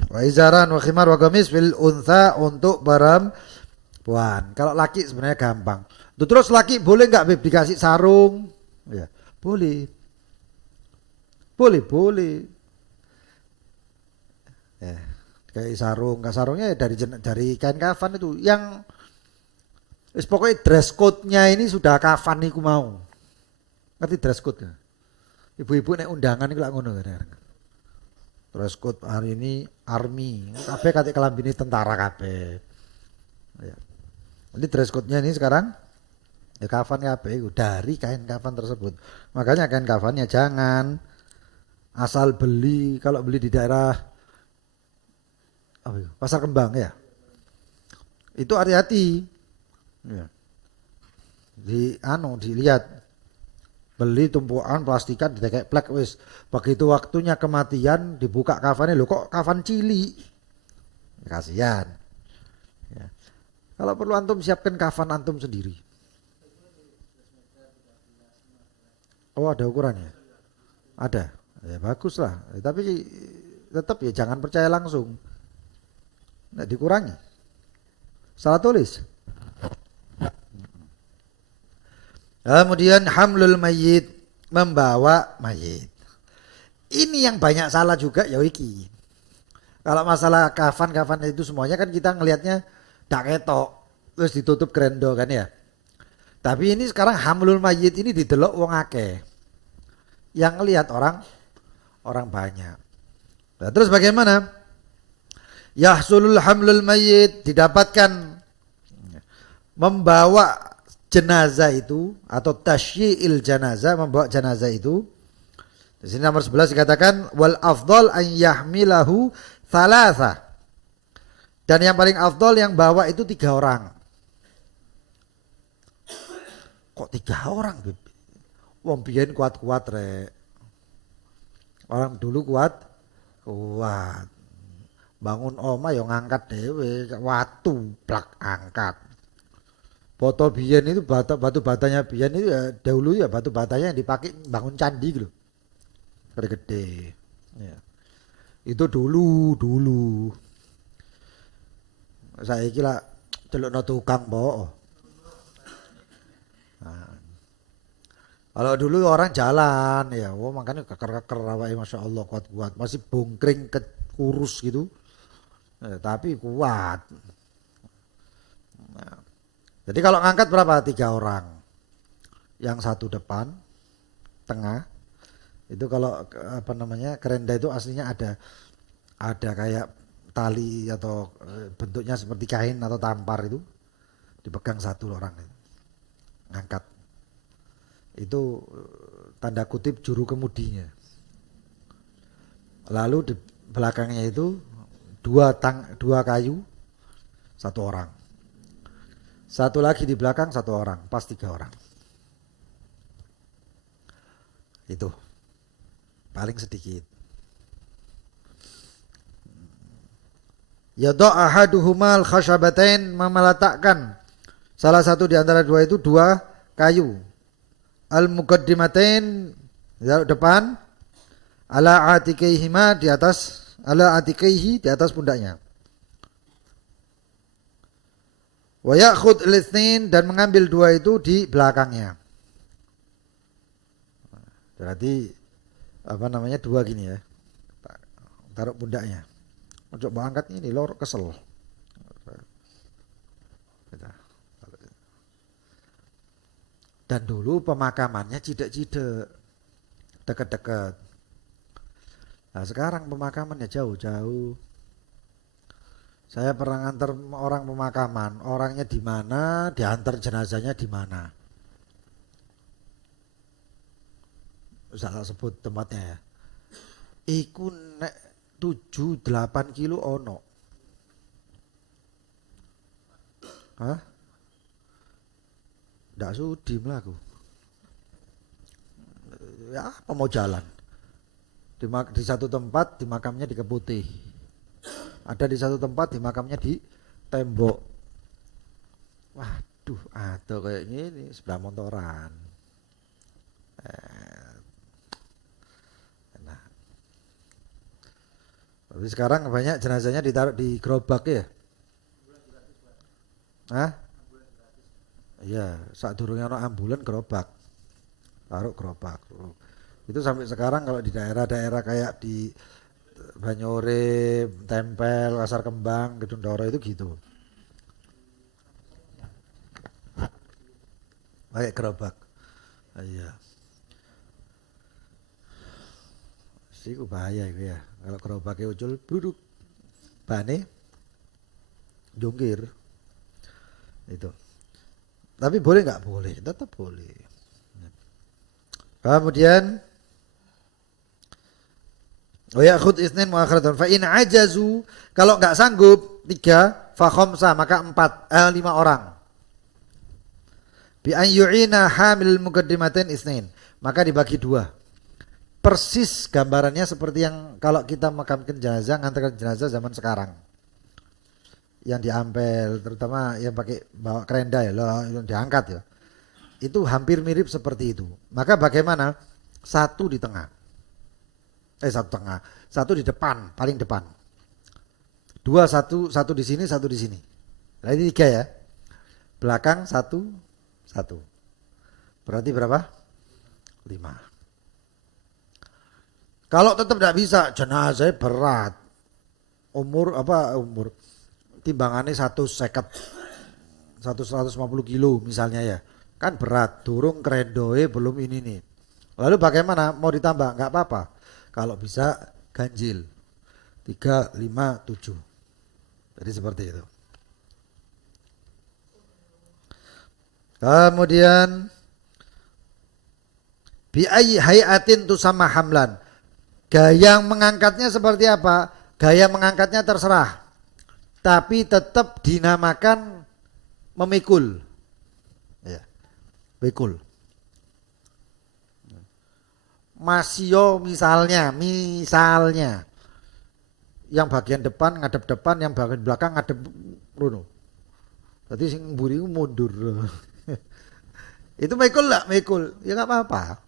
wa izaran wa khimar wa gamis fil untha untuk perempuan. Kalau laki sebenarnya gampang. Terus laki boleh nggak dikasih sarung? Ya, boleh. Boleh. Ya, kayak sarungnya dari kain kafan itu. Yang pokoknya dress code-nya ini sudah kafan niku mau. Ngerti dress code-nya? Ibu-ibu nek undangan iku lak ngono kadang. Dress code hari ini army, kabeh kate kelambine tentara kabeh. Ya. Jadi dress code-nya ini sekarang ya kafan kabeh iku dari kain kafan tersebut. Makanya kain kafannya jangan asal beli. Kalau beli di daerah Pasar Kembang ya, itu hati-hati ya. Dilihat beli tumpuan plastikan kayak plek wis, begitu waktunya kematian dibuka kafannya, lo kok kafan cili, kasihan ya. Kalau perlu antum siapkan kafan antum sendiri. Oh ada ukurannya, ada. Ya bagus lah, tapi tetap ya jangan percaya langsung. Nggak dikurangi. Salah tulis. Kemudian hamlul mayyit, membawa mayit. Ini yang banyak salah juga ya iki. Kalau masalah kafan itu semuanya kan kita ngelihatnya dak ketok terus ditutup grendo kan ya. Tapi ini sekarang hamlul mayyit ini didelok wong akeh. Yang ngelihat orang banyak. Nah, terus bagaimana? Yahsulul hamlul mayyit, didapatkan membawa jenazah itu atau tasyyi'il janazah, membawa jenazah itu. Di sini nomor 11 dikatakan wal afdal an yahmilahu thalatha. Dan yang paling afdal yang bawa itu 3 orang. Kok 3 orang? Wong biyen kuat-kuat rek. Orang dulu kuat. Bangun omah ya ngangkat dhewe, watu plak angkat. Foto biyen itu batu batanya biyen itu ya dahulu ya batu batanya yang dipakai bangun candi gitu. Gede. Ya. Itu dulu. Saiki lah celukno tukang po. Nah. Kalau dulu orang jalan ya, makanya keker-keker awake masyaallah kuat-kuat, masih bongkring kurus gitu. Tapi kuat. Nah. Jadi kalau ngangkat berapa? 3 orang. Yang 1 depan, tengah. Itu kalau kerenda itu aslinya ada kayak tali atau bentuknya seperti kain atau tampar itu dipegang 1 orang itu. Ngangkat. Itu tanda kutip juru kemudinya. Lalu di belakangnya itu 2 kayu 1 orang. 1 lagi di belakang 1 orang, pas 3 orang. Itu paling sedikit. Yadha ahaduhumal khashabatain, meletakkan salah satu di antara 2 itu 2 kayu. Al-muqaddimatain depan, ala atikayhima di atas, ala atikayhi di atas pundaknya. Wa ya'khudh al-itsnain, dan mengambil 2 itu di belakangnya. Berarti 2 gini ya. Taruh pundaknya. Coba angkat ini lor kesel. Dan dulu pemakamannya cidak-cidak, dekat-dekat. Nah sekarang pemakamannya jauh-jauh. Saya pernah nganter orang pemakaman, orangnya di mana, diantar jenazahnya di mana. Salah sebut tempatnya ya. Iku nek 7-8 kilo ono. Hah? Nggak sudi melaku. Ya apa mau jalan. Di satu tempat di makamnya di Keputih. Ada di satu tempat di makamnya di Tembok. Waduh, ada kayaknya ini sebelah montoran. Nah. Tapi sekarang banyak jenazahnya ditaruh di gerobak ya. Hah? Iya, saat durungnya ono ambulan gerobak. Taruh gerobak. Itu sampai sekarang kalau di daerah-daerah kayak di Banyure, Tempel, Pasar Kembang, Gedung Doro itu gitu. Pakai gerobak. Iya. Sih bahaya itu ya. Kalau gerobaknya ucul duduk. Bane jungkir. Itu. Tapi boleh nggak? Boleh, tetap boleh. Kemudian ya'khudh itsnain mu'akharatan fa in ajazu, kalau nggak sanggup 3 fa khamsa, maka 5 orang. Bi an yu'ina hamil muqaddimatain itsnain, maka dibagi 2. Persis gambarannya seperti yang kalau kita makamkan jenazah, ngantarkan jenazah zaman sekarang. Yang diampel, terutama yang pakai bawa kerenda ya, loh, yang diangkat ya. Itu hampir mirip seperti itu. Maka bagaimana? 1 di tengah. 1 tengah. 1 di depan, paling depan. 2, 1 di sini, 1 di sini. Nah ini 3 ya. Belakang 1. Berarti berapa? 5. Kalau tetap tidak bisa, jenazah berat. Umur timbangannya 150 kilo misalnya ya, kan berat, durung kerendoe belum ini nih. Lalu bagaimana? Mau ditambah? Nggak apa-apa. Kalau bisa ganjil 3, 5, 7. Jadi seperti itu. Kemudian bi ayyi hayatin tusamma hamlan. Gaya mengangkatnya seperti apa? Gaya mengangkatnya terserah. Tapi tetap dinamakan memikul. Ya, mikul. Masio misalnya yang bagian depan ngadep depan, yang bagian belakang ngadep runo. Jadi sing mburi mundur. Itu mikul enggak? Mikul. Ya enggak apa-apa.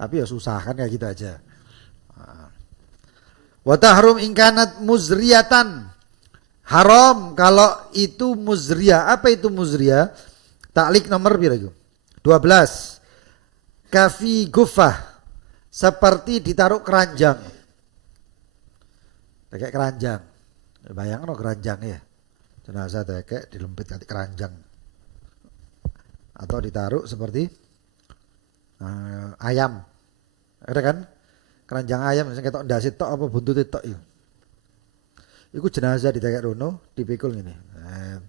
Tapi ya susah kan ya gitu aja. Wa tahrum in kanat muzriyatan. Haram kalau itu muzriyah. Apa itu muzriyah? Taklik nomor berapa itu? 12. Kafi gufah. Seperti ditaruh keranjang. Kayak keranjang. Bayangkan keranjang ya. Jenazah kayak dilempit kati keranjang. Atau ditaruh seperti ayam. Ada kan? Keranjang ayam misalnya ketok ndase tok apa buntut tok itu. Iku jenazah ditekek rono, dipikul ngene. Nah,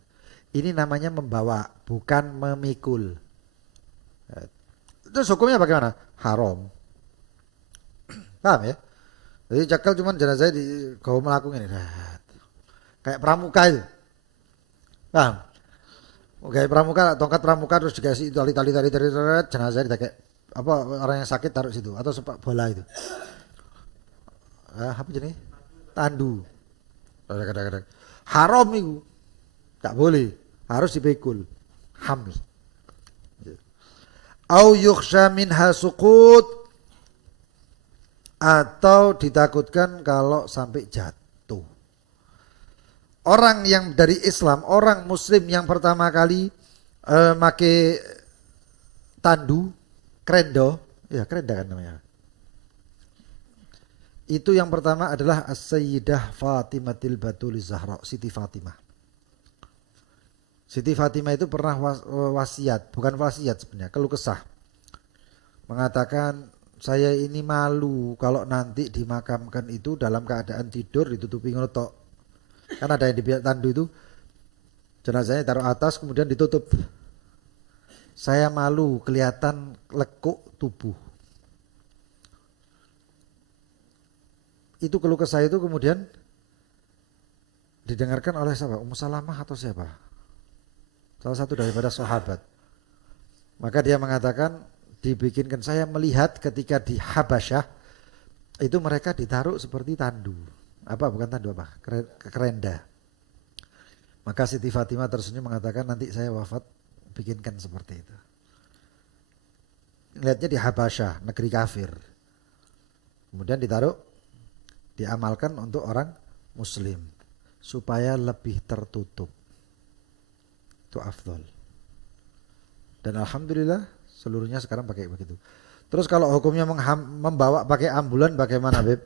ini namanya membawa, bukan memikul. Terus hukumnya bagaimana? Haram. Paham ya? Jadi cakal cuman jenazah di kau melakukan ini. Kayak pramuka itu. Paham? Kayak pramuka, tongkat pramuka terus dikasih tali jenazah ditekek. Apa orang yang sakit taruh situ atau sepak bola itu. Apa jenis? Tandu. Kadang-kadang haram itu. Tak boleh. Harus dipikul. Hamil. Au yukhsha minha suqut, atau ditakutkan kalau sampai jatuh. Orang yang dari Islam, orang Muslim yang pertama kali make tandu, krendo, ya krenda kan namanya. Itu yang pertama adalah As-Sayyidah Fatimatil Batuliz Zahra, Siti Fatimah. Siti Fatimah itu pernah wasiat, bukan wasiat sebenarnya, keluh kesah. Mengatakan, saya ini malu kalau nanti dimakamkan itu dalam keadaan tidur ditutupi ngono tok. Kan ada yang di pihak tandu itu jenazahnya taruh atas kemudian ditutup. Saya malu kelihatan lekuk tubuh. Itu keluh kesah itu kemudian didengarkan oleh siapa? Ummu Salamah atau siapa? Salah satu daripada sahabat. Maka dia mengatakan, dibikinkan, saya melihat ketika di Habasyah itu mereka ditaruh seperti tandu. Apa bukan tandu apa? Kerenda. Maka Siti Fatimah tersenyum mengatakan, nanti saya wafat bikinkan seperti itu. Lihatnya di Habasyah, negeri kafir. Kemudian ditaruh, diamalkan untuk orang Muslim supaya lebih tertutup. Itu afdol. Dan alhamdulillah seluruhnya sekarang pakai begitu. Terus kalau hukumnya membawa pakai ambulan bagaimana, Beb?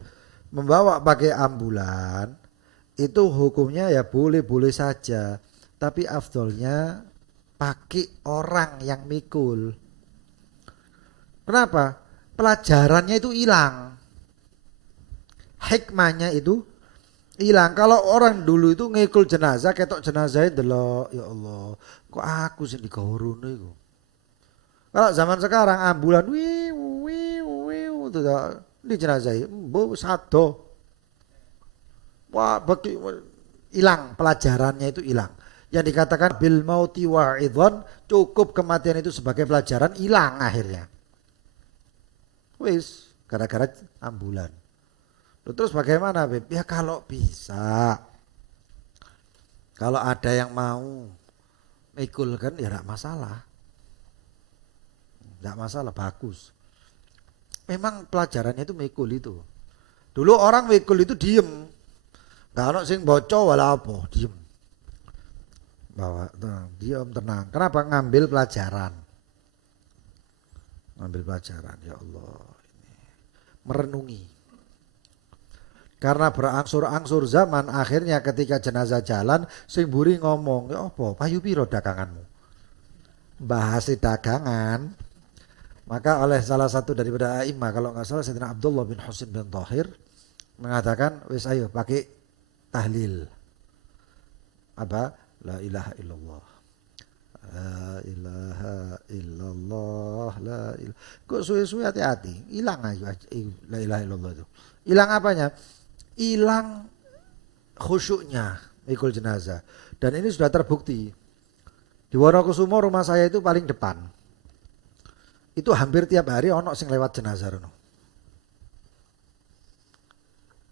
Membawa pakai ambulan itu hukumnya ya boleh-boleh saja. Tapi afdolnya pakai orang yang mikul. Kenapa? Pelajarannya itu hilang. Hikmahnya itu hilang. Kalau orang dulu itu ngikul jenazah, ketok jenazah itu loh, ya Allah, kok aku sih digawurune iku. Kalau zaman sekarang ambulan wiu di jenazah mbok sado. Wah, hilang pelajarannya itu hilang. Yang dikatakan bil mauti wa'idhon, cukup kematian itu sebagai pelajaran, hilang akhirnya. Wis, gara-gara ambulan. Terus bagaimana, Beb? Ya kalau bisa, kalau ada yang mau mikul kan ya tidak masalah. Tidak masalah, bagus. Memang pelajarannya itu mikul itu. Dulu orang mikul itu diem. Gak ada sing bocor wala apa, diem. Bawa tenang, diem tenang. Kenapa? Ngambil pelajaran. Ngambil pelajaran, ya Allah. Ini. Merenungi. Karena berangsur-angsur zaman, akhirnya ketika jenazah jalan, sing mburi ngomong, ya apa, payu piro daganganmu? Bahas dagangan. Maka oleh salah satu daripada a'imah, kalau nggak salah Sayyidina Abdullah bin Husain bin Thahir mengatakan, wis ayo pakai tahlil. Apa? La ilaha illallah. La ilaha illallah, la ilaha. Kok suwe-suwe hati-hati, hilang aja la ilaha illallah itu. Hilang apanya? Hilang khusyuknya mikul jenazah. Dan ini sudah terbukti. Di Wonokusumo rumah saya itu paling depan. Itu hampir tiap hari ono sing lewat jenazah rono.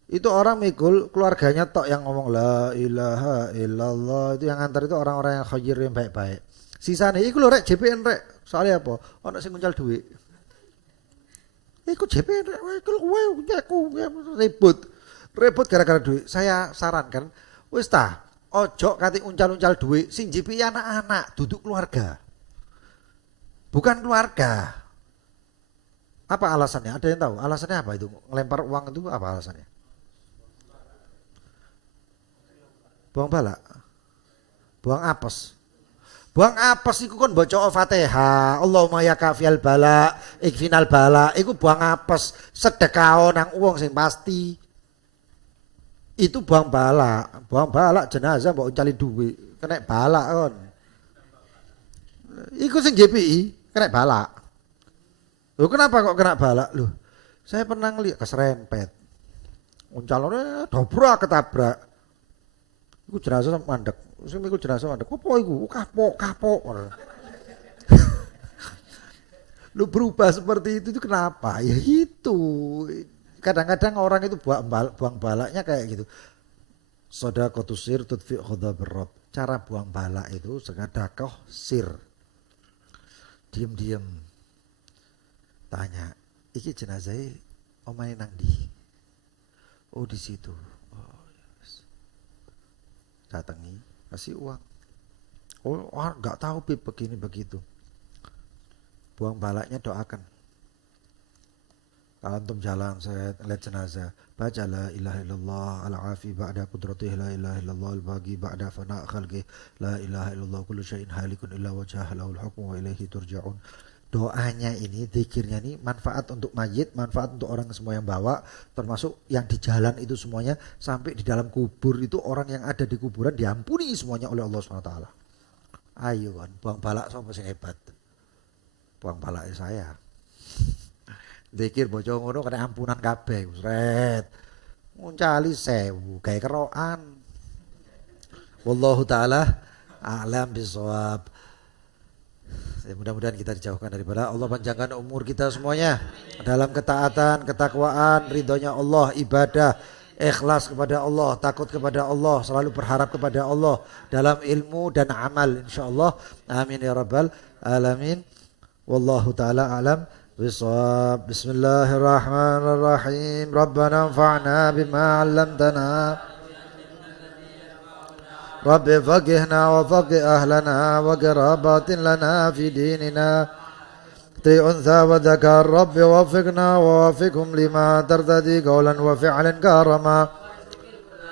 Itu orang mikul keluarganya tok yang ngomong la ilaha illallah, itu yang antar itu orang-orang yang khair yang baik-baik. Sisane iku lho rek JPN rek. Soalnya apa? Ono sing nguncal dhuwit. Iku JPN rek, kowe ribut. Ribut gara-gara dhuwit. Saya sarankan wis ta, ojo kate uncal-uncal dhuwit sing JPI anak-anak, duduk keluarga. Bukan keluarga. Apa alasannya? Ada yang tahu? Alasannya apa itu? Ngelempar uang itu apa alasannya? Buang bala. Buang apes. Buang apes iku kon baca Fatihah. Allahumma ya kafiyal bala, ikfinal bala. Iku buang apes, sedekah nang wong sing pasti. Itu buang bala. Buang bala jenazah mbok uncali dhuwit, kena bala kon. Iku sing GPI kena bala. Loh kenapa kok kena bala? Loh, saya pernah ngeliat keserempet. Uncalone dobrak ketabrak. Iku jenazah mandek. Sing mikul jenazah mandek. Apa iku? Kapok. Lu berubah seperti itu kenapa? Ya itu. Kadang-kadang orang itu buang balaknya kayak gitu. Shadaqatus sir tudfi ghadabir rabb. Cara buang balak itu sedekah sir. Diam-diam. Tanya, iki jenazah omahe nang ndi? Oh di situ. Oh, yes. Datangi, kasih uang. Oh, enggak tahu Pip begini begitu. Buang balaknya doakan. Kalau antum jalan saya lihat jenazah, baca la ilaha illallah al-afi ba'da qudratihi la ilaha illallah al-baqi ba'da fana' khalqi la ilaha illallah kullu syai'in halikun illa wajhahu lahul hukmu wa ilaihi turja'un. Doanya ini, zikirnya ini manfaat untuk mayit, manfaat untuk orang semua yang bawa, termasuk yang di jalan itu semuanya, sampai di dalam kubur itu orang yang ada di kuburan diampuni semuanya oleh Allah SWT. Ayo kan, buang balak sama sing hebat. Buang balak saya. Zikir bojo ngono kena ampunan kabeh, sret. Nguncali 1000 gawe kerokan. Wallahu taala a'lam bisawab. Mudah-mudahan kita dijauhkan daripada Allah, panjangkan umur kita semuanya dalam ketaatan, ketakwaan, ridhonya Allah, ibadah, ikhlas kepada Allah, takut kepada Allah, selalu berharap kepada Allah dalam ilmu dan amal insyaallah. Amin ya rabbal alamin. Wallahu taala alam bisawab. Bismillahirrahmanirrahim. Rabbana anfa'na bima 'allamtana. رب فقهنا وفقه أهلنا وقرابات لنا في ديننا أنثى وذكر رب وفقنا ووفقهم لما ترتدي قولا وفعلا كرما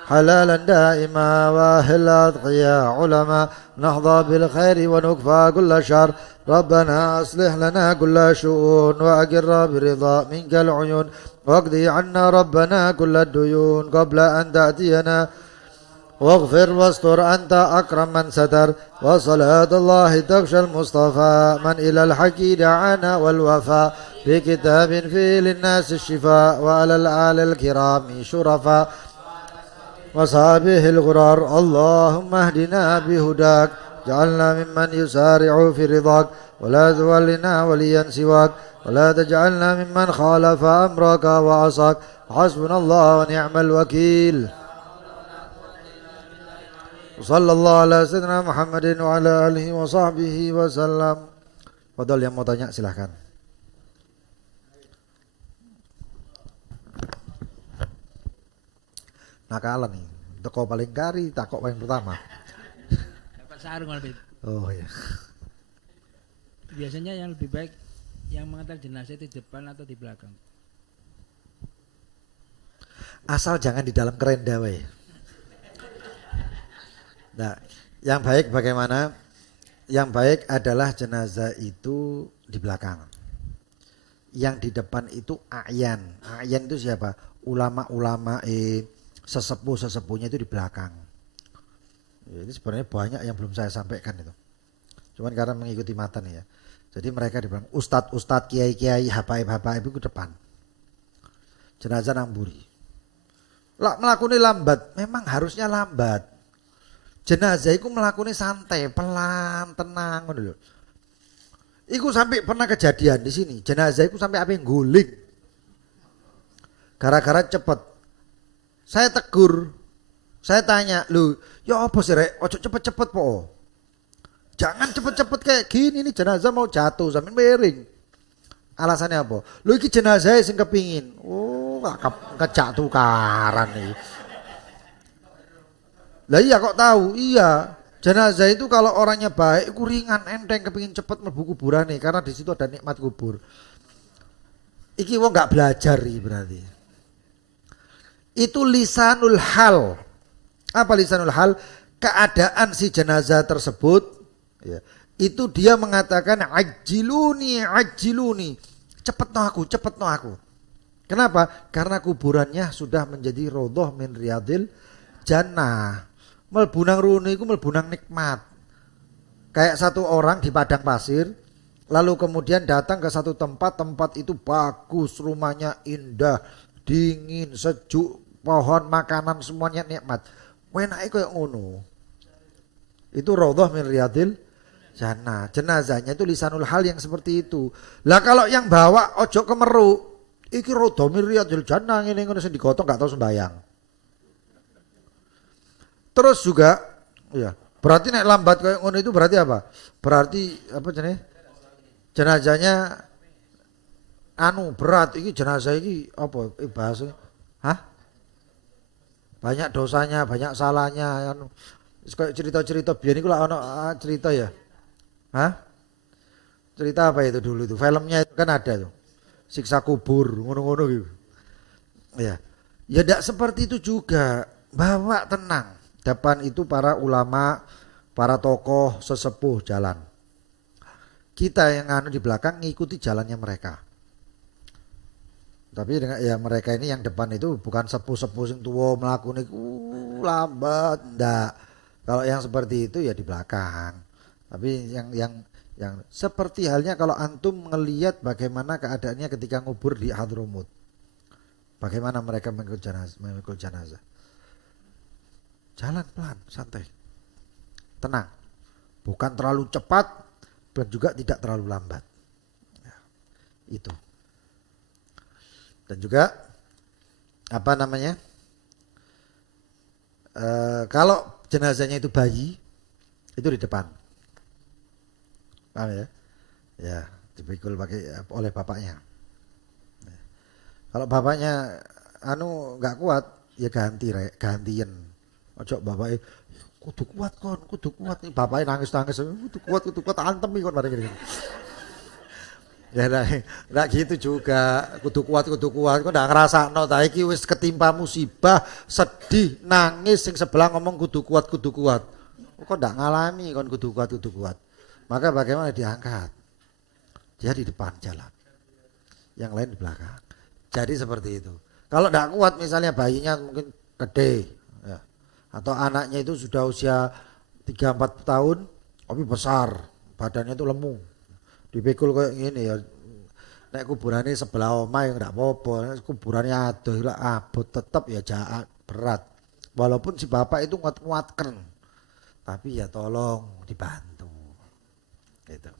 حلالا دائما واهل أتقياء علما نحظى بالخير ونكفى كل شر ربنا أصلح لنا كل شؤون وأقر برضا منك العيون واقضي عنا ربنا كل الديون قبل أن تأتينا واغفر واستر أنت أكرم من ستر وصلاة الله تغشى المصطفى من إلى الحق دعانا والوفاء بكتاب فيه للناس الشفاء وعلى الآل الكرام شرفاء وصحابه الغرار اللهم اهدنا بهداك جعلنا ممن يسارع في رضاك ولا تولنا وليا سواك ولا تجعلنا ممن خالف أمرك وعصاك حسبنا الله ونعم الوكيل Sallallahu ala sayyidina Muhammadin wa ala alihi wa sahbihi wa sallam. Fadol yang mau tanya silahkan. Nakalan nih, teko paling kari, takok paling pertama. Dapat sarung lebih. Oh ya. Biasanya yang lebih baik yang mengantar jenazah itu di depan atau di belakang? Asal jangan di dalam kerenda we. Nah, yang baik bagaimana? Yang baik adalah jenazah itu di belakang. Yang di depan itu a'yan. A'yan itu siapa? Ulama-ulama, sesepuh-sesepuhnya itu di belakang. Ini sebenarnya banyak yang belum saya sampaikan itu. Cuman karena mengikuti matan ya. Jadi mereka dibilang ustadz, kiai-kiai, habaib itu depan. Jenazah nang mburi. Lah melakuni lambat, memang harusnya lambat. Jenazah itu melakuni santai, pelan, tenang ngono lho. Iku sampai pernah kejadian di sini. Jenazah itu sampai apa yang guling. Gara-gara cepet. Saya tegur. Saya tanya, "Lu, ya apa sih rek? Ojo cepet-cepet po. Jangan cepet-cepet kayak gini nih, jenazah mau jatuh sambil miring." Alasannya apa? "Lu iki jenazah sing kepingin." Oh, kecak tukaran nih. Lah iya kok tahu? Iya. Jenazah itu kalau orangnya baik, itu ringan, enteng, kepingin cepet mlebu kuburan nih, karena di situ ada nikmat kubur. Iki wong nggak belajar nih berarti. Itu lisanul hal. Apa lisanul hal? Keadaan si jenazah tersebut, ya, itu dia mengatakan ajiluni, cepet no aku. Kenapa? Karena kuburannya sudah menjadi raudhah min riyadil jannah. Melbunang rune iku melbunang nikmat. Kayak satu orang di padang pasir, lalu kemudian datang ke satu tempat itu bagus, rumahnya indah, dingin, sejuk, pohon, makanan semuanya nikmat. Enake koyo ngono. Itu raudhah min riyadil jannah. Jenazahnya itu lisanul hal yang seperti itu. Lah kalau yang bawa ojo kemeru, iki raudhah min riyadil jannah ngene ngono sing digotong gak tau sembayang. Terus juga, ya, berarti naik lambat kayak ngono itu berarti apa? Berarti apa jenenge? Jenazahnya berat, ini jenazah ini apa bahasa? Hah? Banyak dosanya, banyak salahnya. Kayak cerita-cerita biar ini lah ono cerita ya. Hah? Cerita apa itu dulu itu? Filmnya itu kan ada tuh. Siksa kubur, ngono-ngono gitu. Ya. Ya tidak seperti itu juga. Bawa tenang. Depan itu para ulama, para tokoh, sesepuh jalan. Kita yang di belakang ngikuti jalannya mereka. Tapi dengan ya mereka ini yang depan itu bukan sepuh-sepuh sing tuwa mlakune lambat, ndak. Kalau yang seperti itu ya di belakang. Tapi yang seperti halnya kalau antum ngelihat bagaimana keadaannya ketika ngubur di Hadramut. Bagaimana mereka mengikut jenazah. Jalan pelan, santai, tenang, bukan terlalu cepat dan juga tidak terlalu lambat. Ya, itu. Dan juga apa namanya? Kalau jenazahnya itu bayi, itu di depan, paham ya? Ya, dipikul oleh bapaknya. Ya. Kalau bapaknya nggak kuat, ya gantian. Ojo bapaknya kudu kuat nih, bapaknya nangis kudu kuat antem iki kon bareng ngene. Ya ndak gitu juga, kudu kuat kok ndak ngrasakno ta iki wis ketimpa musibah, sedih, nangis sing sebelah ngomong kudu kuat. Kok ndak ngalami kon kudu kuat. Maka bagaimana diangkat? Dia di depan jalan. Yang lain di belakang. Jadi seperti itu. Kalau ndak kuat misalnya bayinya mungkin gede, atau anaknya itu sudah usia 3-4 tahun tapi besar, badannya itu lemu, dipikul kayak gini ya. Nek kuburannya sebelah omah yang enggak apa-apa, kuburannya adoh lah abot tetap ya jahat berat. Walaupun si bapak itu nguat-nguatkan, tapi ya tolong dibantu. Gitu.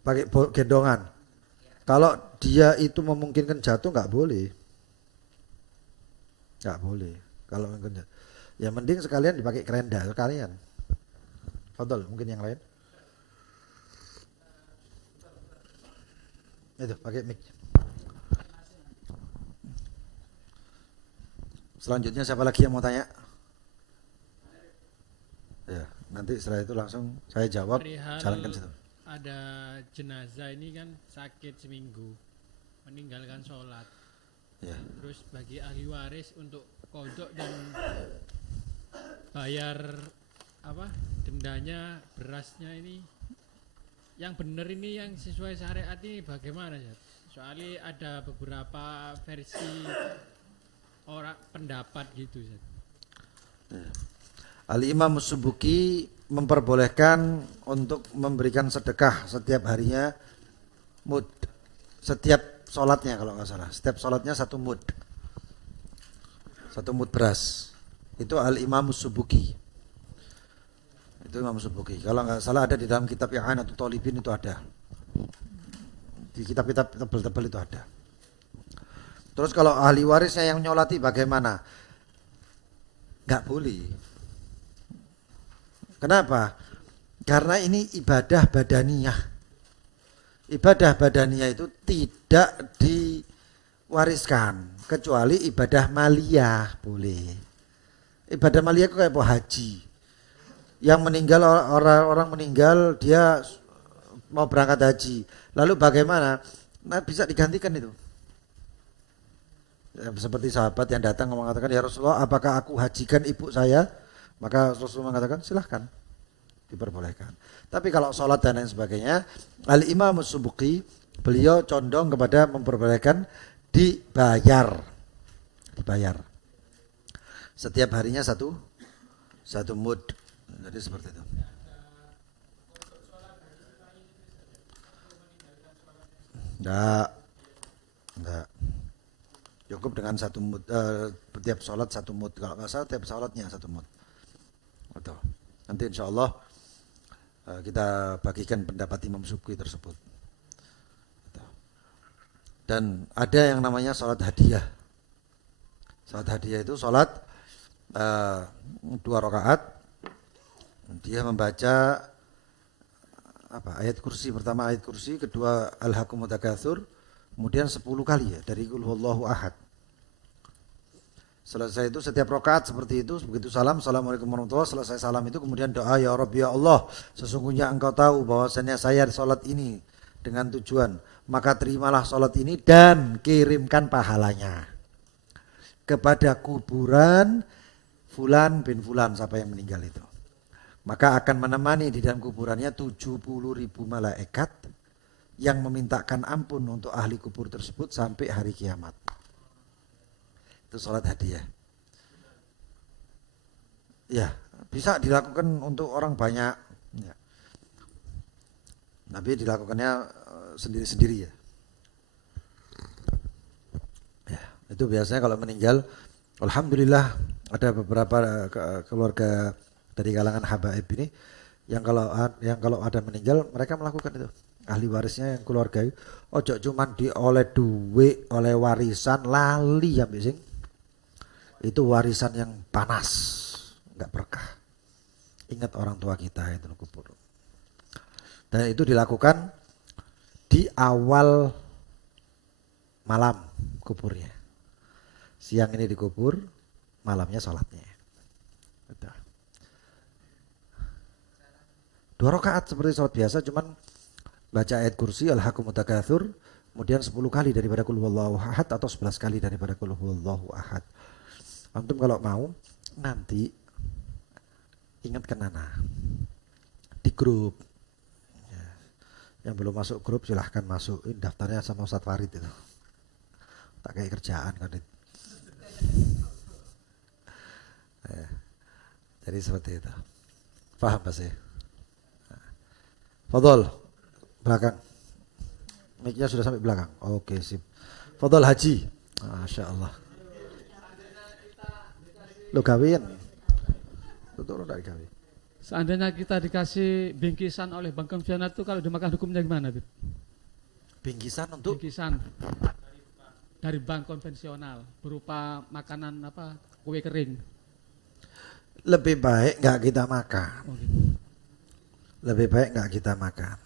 Pakai gendongan. Kalau dia itu memungkinkan jatuh nggak boleh. Nggak boleh. Kalau ya mending sekalian dipakai kerenda sekalian. Fadol, mungkin yang lain. Itu pakai mic. Selanjutnya siapa lagi yang mau tanya? Ya, nanti setelah itu langsung saya jawab. Jalankan situ. Ada jenazah ini kan sakit seminggu, meninggalkan sholat. Ya. Terus bagi ahli waris untuk kodok dan bayar dendanya, berasnya ini yang benar ini yang sesuai syariat ini bagaimana ya? Soalnya ada beberapa versi orang pendapat gitu ya. Al-Imam Subuki memperbolehkan untuk memberikan sedekah setiap harinya mud, setiap sholatnya kalau nggak salah, setiap sholatnya 1 mud, 1 mud beras. Itu Al-Imam Subuki. Itu Imam Subuki. Kalau nggak salah ada di dalam kitab I'anatul Talibin, itu ada. Di kitab-kitab tebel-tebel itu ada. Terus kalau ahli warisnya yang nyolati bagaimana? Nggak boleh. Kenapa? Karena ini ibadah badaniyah. Ibadah badaniyah itu tidak diwariskan, kecuali ibadah maliyah boleh. Ibadah maliyah itu kayak haji. Yang meninggal, orang meninggal, dia mau berangkat haji. Lalu bagaimana? Nah, bisa digantikan itu. Ya, seperti sahabat yang datang mengatakan, ya Rasulullah, apakah aku hajikan ibu saya? Maka Rasulullah mengatakan, silahkan, diperbolehkan. Tapi kalau sholat dan lain sebagainya, Al-Imam Subuki, beliau condong kepada memperbolehkan dibayar. Setiap harinya satu mud. Jadi seperti itu. Enggak. Cukup dengan 1 mud, setiap sholat 1 mud. Kalau nggak salah setiap sholatnya 1 mud. Betul. Nanti insya Allah kita bagikan pendapat Imam Subuki tersebut. Betul. Dan ada yang namanya sholat hadiah. Sholat hadiah itu sholat 2 rakaat. Dia membaca ayat kursi, pertama ayat kursi, kedua Al-Hakumut Takatsur, kemudian 10 kali ya dari Qul Huwallahu Ahad. Selesai itu setiap rakaat seperti itu, begitu salam, Assalamualaikum warahmatullahi wabarakatuh, selesai salam itu kemudian doa, ya Rabbi ya Allah, sesungguhnya Engkau tahu bahwasanya saya sholat ini dengan tujuan, maka terimalah sholat ini dan kirimkan pahalanya kepada kuburan Fulan bin Fulan, siapa yang meninggal itu. Maka akan menemani di dalam kuburannya 70.000 malaikat yang memintakan ampun untuk ahli kubur tersebut sampai hari kiamat. Itu sholat hadiah. Ya, bisa dilakukan untuk orang banyak. Ya. Tapi dilakukannya sendiri-sendiri ya. Ya, itu biasanya kalau meninggal, alhamdulillah ada beberapa keluarga dari kalangan habaib ini yang kalau ada meninggal mereka melakukan itu. Ahli warisnya yang keluarga ojo cuman dioleh duit, oleh warisan lali ya bising. Itu warisan yang panas, enggak berkah. Ingat orang tua kita itu kubur. Dan itu dilakukan di awal malam kuburnya. Siang ini dikubur, malamnya sholatnya. Betul. 2 rakaat seperti sholat biasa, cuman baca ayat kursi Al-Hakumut Takatsur, kemudian 10 kali daripada Qul Huwallahu Ahad atau 11 kali daripada Qul Huwallahu Ahad. Antum kalau mau nanti ingatkan Nana di grup. Ya. Yang belum masuk grup silahkan masuk. Ini daftarnya sama Ustaz Farid itu. Tak kayak kerjaan kan itu. Ya. Jadi seperti itu. Paham pasti? Fadol belakang. Mic-nya sudah sampai belakang. Oke, sip. Fadol Haji. Masya Allah. Lo gawean. Betul enggak gawe? Seandainya kita dikasih bingkisan oleh Bank Konvensional itu kalau dimakan hukumnya gimana, Bib? Bingkisan untuk Bingkisan dari bank konvensional berupa makanan kue kering. lebih baik enggak kita makan. Oh, gitu. Lebih baik enggak kita makan.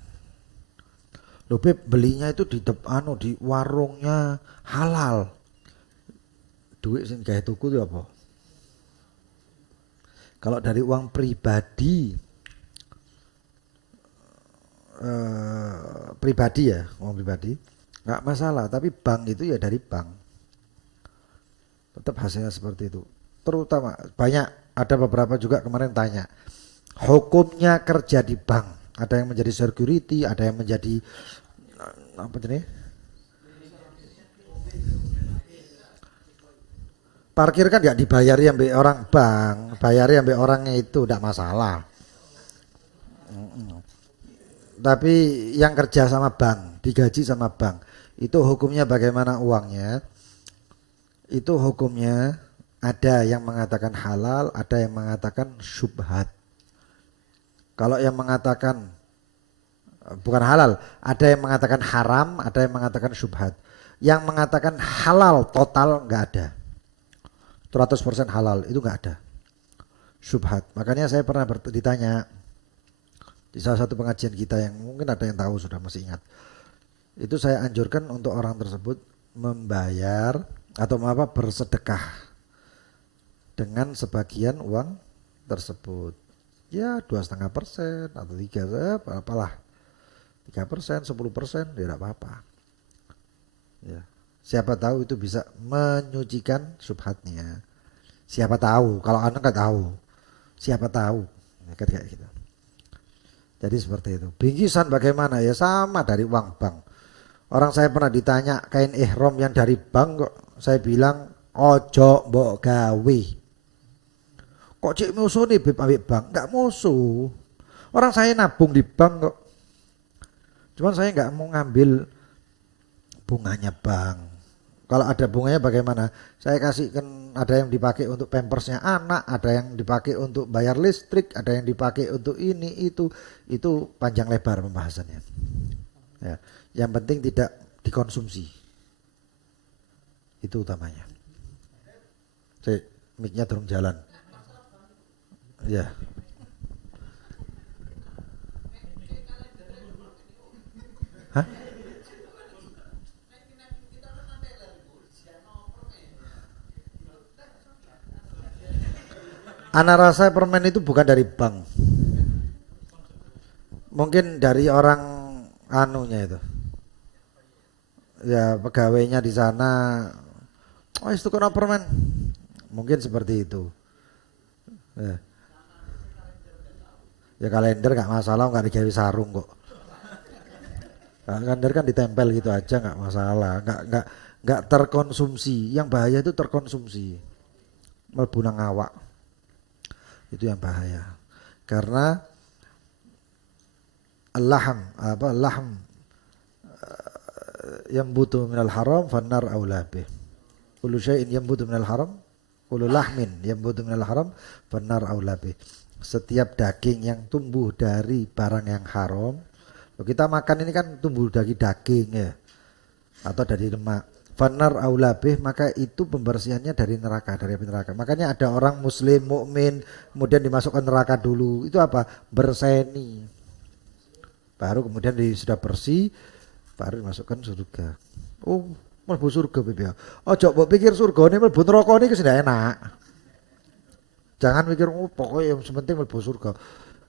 Loh Beb, belinya itu di di warungnya halal. Duit sing gawe tuku itu apa? Kalau dari uang pribadi ya, uang pribadi enggak masalah, tapi bank itu ya dari bank. Tetap hasilnya seperti itu. Terutama ada beberapa juga kemarin tanya, hukumnya kerja di bank. Ada yang menjadi security, ada yang menjadi apa ini? parkir kan nggak dibayari sampai orang bank, bayari sampai orangnya itu tidak masalah. Tapi yang kerja sama bank, digaji sama bank, itu hukumnya bagaimana uangnya? Itu hukumnya ada yang mengatakan halal, ada yang mengatakan syubhat. Kalau yang mengatakan bukan halal, ada yang mengatakan haram, ada yang mengatakan syubhat. Yang mengatakan halal total nggak ada. 100% halal itu nggak ada. Syubhat. Makanya saya pernah ditanya di salah satu pengajian kita yang mungkin ada yang tahu sudah masih ingat. Itu saya anjurkan untuk orang tersebut membayar atau bersedekah dengan sebagian uang tersebut. Ya 2,5% atau 3%, apalah 3%, 10% ya tidak apa-apa. Ya. Siapa tahu itu bisa menyucikan syubhatnya. Siapa tahu, kalau Anda nggak tahu, siapa tahu, ya, kayak gitu. Jadi seperti itu. Bingkisan bagaimana? Ya sama dari uang bank. Orang saya pernah ditanya kain ihram yang dari bank kok, saya bilang ojo mbok gawe. Kok cik musuh nih beb ambek bank? Enggak musuh. Orang saya nabung di bank kok. Cuman saya enggak mau ngambil bunganya bank. Kalau ada bunganya bagaimana? Saya kasihkan, ada yang dipakai untuk pampersnya anak, ada yang dipakai untuk bayar listrik, ada yang dipakai untuk ini itu panjang lebar pembahasannya. Ya, yang penting tidak dikonsumsi. Itu utamanya. Mic-nya turun jalan. Ya. Hah? Ana rasa permen itu bukan dari bank. Mungkin dari orang anunya itu. Ya pegawainya di sana. Oh itu kena permen. Mungkin seperti itu. Ya kalender nggak masalah, nggak digawe sarung kok. Kalender kan ditempel gitu aja nggak masalah, nggak terkonsumsi. Yang bahaya itu terkonsumsi, mlebu nang awak. Itu yang bahaya. Karena lahm yang butuh minal haram fannar aula bih. Kullu syai'in yambutu minal haram, kullu lahmin yambutu minal haram fannar aula bih. Setiap daging yang tumbuh dari barang yang haram, kita makan ini kan tumbuh dari daging ya, atau dari lemak. Fanar aulabih, maka itu pembersihannya dari neraka, dari api neraka. Makanya ada orang muslim, mukmin, kemudian dimasukkan neraka dulu. Itu apa? Berseni. Baru kemudian sudah bersih, baru dimasukkan surga. Oh, mlebu surga Bebe. Oh, coba pikir surga ini mlebu neraka ini sudah enak. Jangan mikir pokoknya yang penting mlebu surga.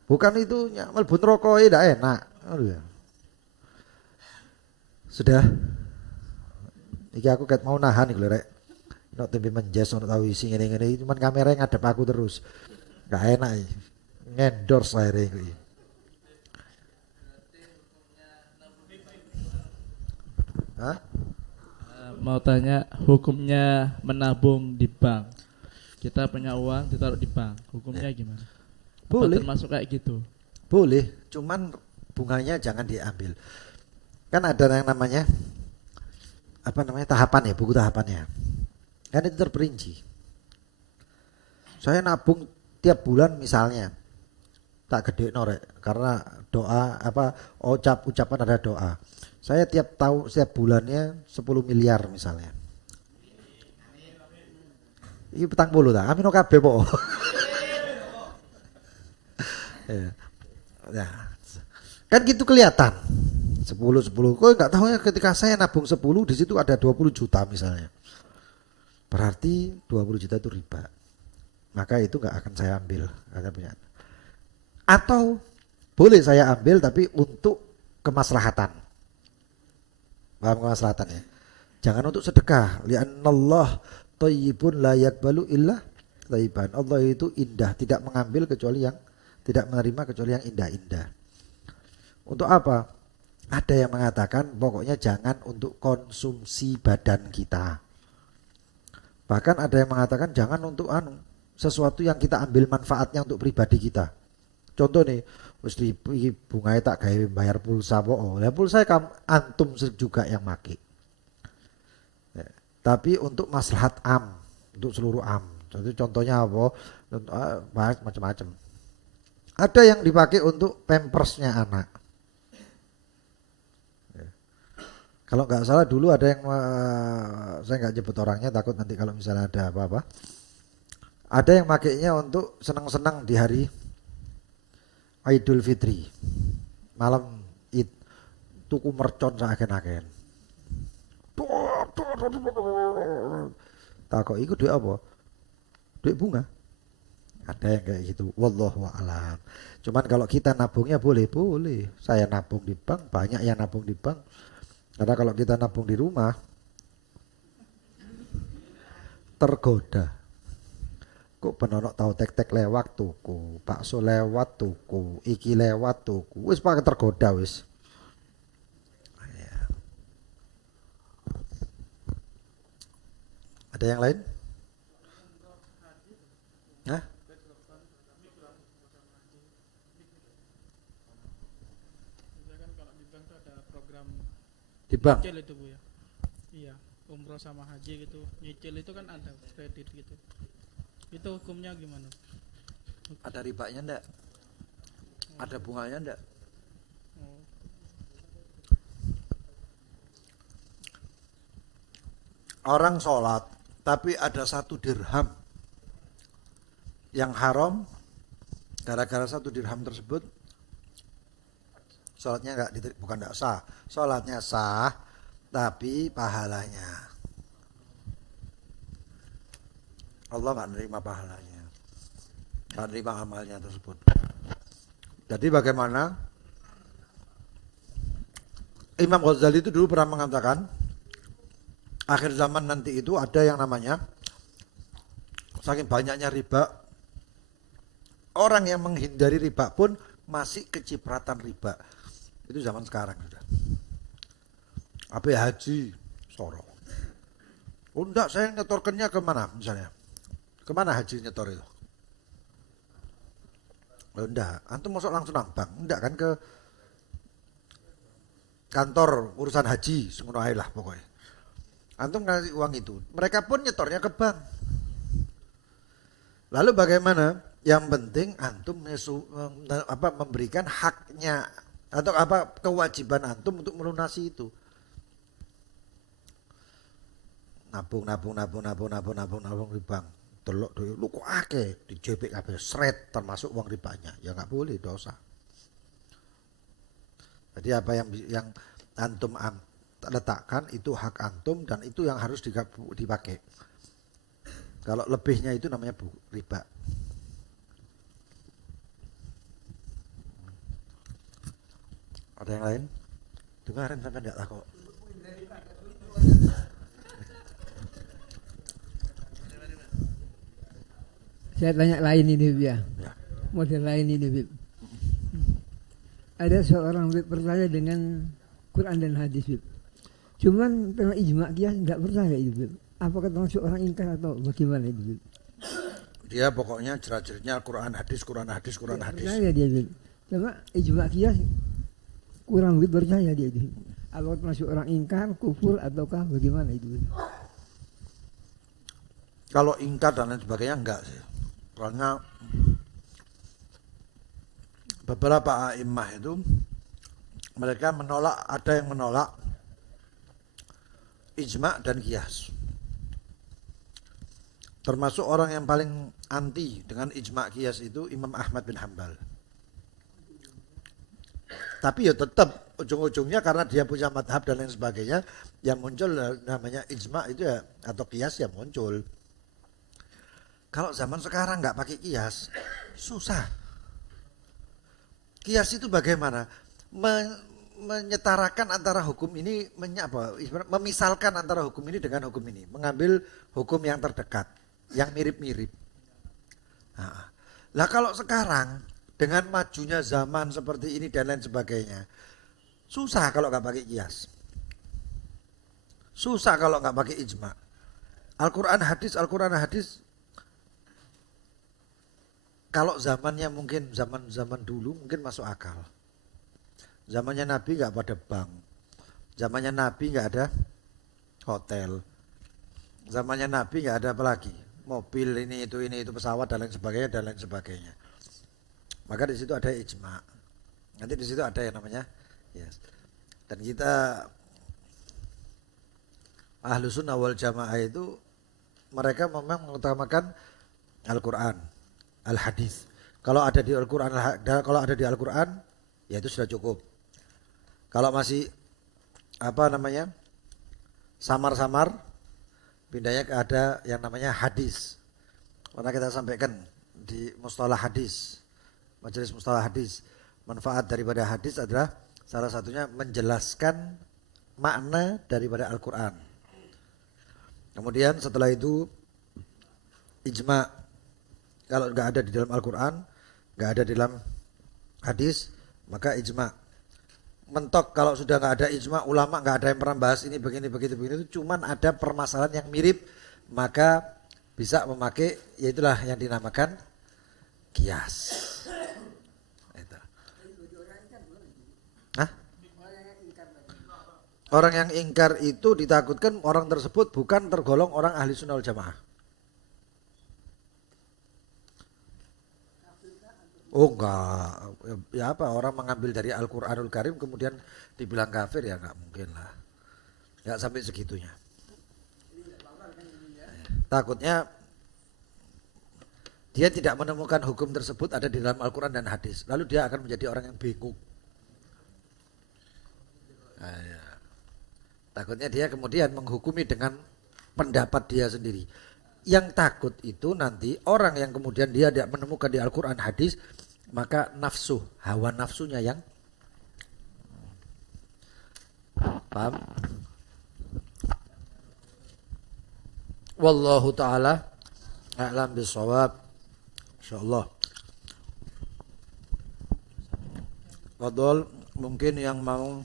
Bukan itu, mlebu neraka ini tidak enak. Oh, ya. Sudah. Iki aku ket mau nahan iki lho rek. Nek tembe menjes ono tau isi ngene-ngene cuman kamera ngadep aku terus. Enggak enak iki. Ngendorse ae iki. Hah? Mau tanya hukumnya menabung di bank. Kita punya uang ditaruh di bank. Hukumnya gimana? Boleh. Apa termasuk kayak gitu? Boleh, cuman bunganya jangan diambil. Kan ada yang namanya tahapan ya, buku tahapannya. Kan itu terperinci. Saya nabung tiap bulan misalnya tak gede norek karena doa ucapan ada doa. Saya tiap bulannya 10 miliar misalnya. Ini petang bolu tak? Amin kabeh po. Ya. Kan gitu kelihatan. 10. Kok enggak tahu ya ketika saya nabung 10 di situ ada 20 juta misalnya. Berarti 20 juta itu riba. Maka itu enggak akan saya ambil, akan punya. Atau boleh saya ambil tapi untuk kemaslahatan. Paham kemaslahatan ya? Jangan untuk sedekah. Li'annallah thayyibun la yaqbalu illa thayyiban. Allah itu indah, tidak mengambil kecuali yang tidak menerima kecuali yang indah-indah. Untuk apa? Ada yang mengatakan pokoknya jangan untuk konsumsi badan kita. Bahkan ada yang mengatakan jangan untuk sesuatu yang kita ambil manfaatnya untuk pribadi kita. Contoh nih, wis bungae tak gawe bayar pulsa po. Lah pulsa antum juga yang make. Ya, tapi untuk maslahat untuk seluruh Jadi contohnya apa? Macam-macam. Ada yang dipakai untuk pampersnya anak. Ya. Kalau nggak salah dulu ada yang saya nggak nyebut orangnya takut nanti kalau misalnya ada apa-apa. Ada yang makainya untuk senang-senang di hari Idul Fitri, malam Id, tuku mercon saken-aken. Takut ikut duit apa? Duit bunga. Ada yang kayak gitu. Wallahu a'lam. Cuman kalau kita nabungnya boleh. Saya nabung di bank, banyak yang nabung di bank. Karena kalau kita nabung di rumah tergoda. Kok penonok tahu tek-tek lewat tuku, bakso lewat tuku, iki lewat tuku, wis pakai tergoda wis. Ya. Ada yang lain? Hah? Misalkan kalau di bank tuh ada program Di bank? nyicil itu Bu ya. Iya, umroh sama haji gitu. Nyicil itu kan ada kredit gitu. Itu hukumnya gimana? Ada ribanya enggak? Ada bunganya enggak? Oh. Orang sholat tapi ada 1 dirham yang haram, gara-gara 1 dirham tersebut sholatnya bukan enggak sah, sholatnya sah tapi pahalanya Allah nggak nerima pahalanya, nggak nerima amalnya tersebut. Jadi bagaimana? Imam Ghazali itu dulu pernah mengatakan akhir zaman nanti itu ada yang namanya saking banyaknya riba, orang yang menghindari riba pun masih kecipratan riba. Itu zaman sekarang sudah. Apa haji sorong. Oh enggak, saya nyetorkannya kemana misalnya? Kemana haji nyetor itu? Oh enggak, antum masuk langsung nang bank. Enggak kan ke kantor urusan haji, ngono ae lah pokoknya. Antum ngasih uang itu, mereka pun nyetornya ke bank. Lalu bagaimana? Yang penting antum memberikan haknya atau kewajiban antum untuk melunasi itu. Nabung di bank. Delok duit lu kok akeh dijepit kabeh sret termasuk uang ribanya. Ya enggak boleh, dosa. Jadi apa yang antum letakkan itu hak antum dan itu yang harus dipakai. Kalau lebihnya itu namanya riba. Ada yang lain? Dengarin sampai enggak takut. Saya tanya lain ini ya. Model lain ini Bib. Ada seorang Bib percaya dengan Quran dan hadis Bib. Cuman tentang ijma' dia enggak percaya itu Bib. Apakah termasuk orang ingkar atau bagaimana itu Bib? Dia pokoknya jelas-jelasnya Quran hadis. Percaya dia Bib. Cuma ijma' dia kurang Bib percaya dia itu. Apakah termasuk orang ingkar, kufur ataukah bagaimana itu Bib? Kalau ingkar dan lain sebagainya enggak sih. Karena beberapa a'immah itu mereka menolak, ada yang menolak ijma' dan qiyas. Termasuk orang yang paling anti dengan ijma' qiyas itu Imam Ahmad bin Hanbal. Tapi ya tetap ujung-ujungnya karena dia punya madhab dan lain sebagainya, yang muncul namanya ijma' itu ya atau qiyas yang muncul. Kalau zaman sekarang nggak pakai kias, susah. Kias itu bagaimana? Menyetarakan antara hukum ini, memisalkan antara hukum ini dengan hukum ini. Mengambil hukum yang terdekat, yang mirip-mirip. Nah kalau sekarang, dengan majunya zaman seperti ini dan lain sebagainya, susah kalau nggak pakai kias. Susah kalau nggak pakai ijma'. Al-Quran hadis kalau zamannya mungkin zaman dulu mungkin masuk akal. Zamannya Nabi nggak pada bank, zamannya Nabi nggak ada hotel, zamannya Nabi nggak ada apa lagi, mobil ini itu pesawat dan lain sebagainya. Maka di situ ada ijma. Nanti di situ ada yang namanya yes. Dan kita Ahlus Sunnah wal Jamaah itu mereka memang mengutamakan Al-Quran, Al-Hadis. Kalau ada di Al-Quran, ya itu sudah cukup. Kalau masih samar-samar, pindahnya ke ada yang namanya hadis. Karena kita sampaikan di mustalah hadis, majelis mustalah hadis, manfaat daripada hadis adalah salah satunya menjelaskan makna daripada Al-Quran. Kemudian setelah itu ijma. Kalau nggak ada di dalam Al-Quran, nggak ada di dalam hadis, maka ijma. Mentok kalau sudah nggak ada ijma, ulama nggak ada yang pernah bahas ini begini itu, cuman ada permasalahan yang mirip, maka bisa memakai, yaitulah yang dinamakan kias. Itu. Hah? Orang yang ingkar itu ditakutkan orang tersebut bukan tergolong orang ahli sunnah wal jamaah. Oh enggak, ya apa orang mengambil dari Al-Quranul Karim kemudian dibilang kafir, ya enggak mungkin lah. Enggak sampai segitunya. Takutnya dia tidak menemukan hukum tersebut ada di dalam Al-Quran dan hadis. Lalu dia akan menjadi orang yang bingung. Nah, ya. Takutnya dia kemudian menghukumi dengan pendapat dia sendiri. Yang takut itu nanti orang yang kemudian dia tidak menemukan di Al-Quran hadis, maka nafsu, hawa nafsunya yang paham? Wallahu ta'ala a'lam bisawab. InsyaAllah. Fadol, mungkin yang mau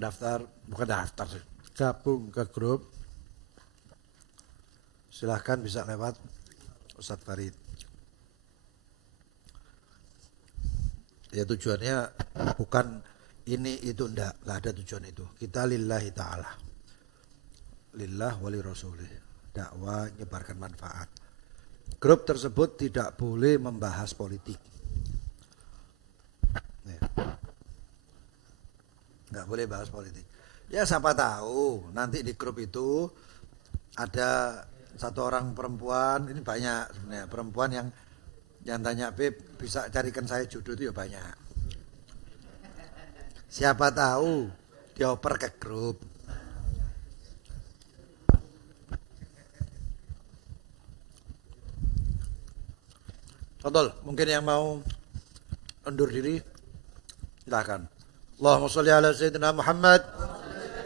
daftar sih, gabung ke grup, silahkan bisa lewat Ustadz Farid. Ya tujuannya bukan ini itu, enggak ada tujuan itu. Kita lillahi ta'ala, lillah wali rasulih, dakwah nyebarkan manfaat. Grup tersebut tidak boleh membahas politik, nggak boleh bahas politik. Ya siapa tahu nanti di grup itu ada satu orang perempuan, ini banyak sebenarnya perempuan yang tanya, Beb bisa carikan saya jodoh, itu ya banyak. Siapa tahu dioper ke grup. Betul, mungkin yang mau undur diri silahkan. Allahumma sholli ala sayyidina Muhammad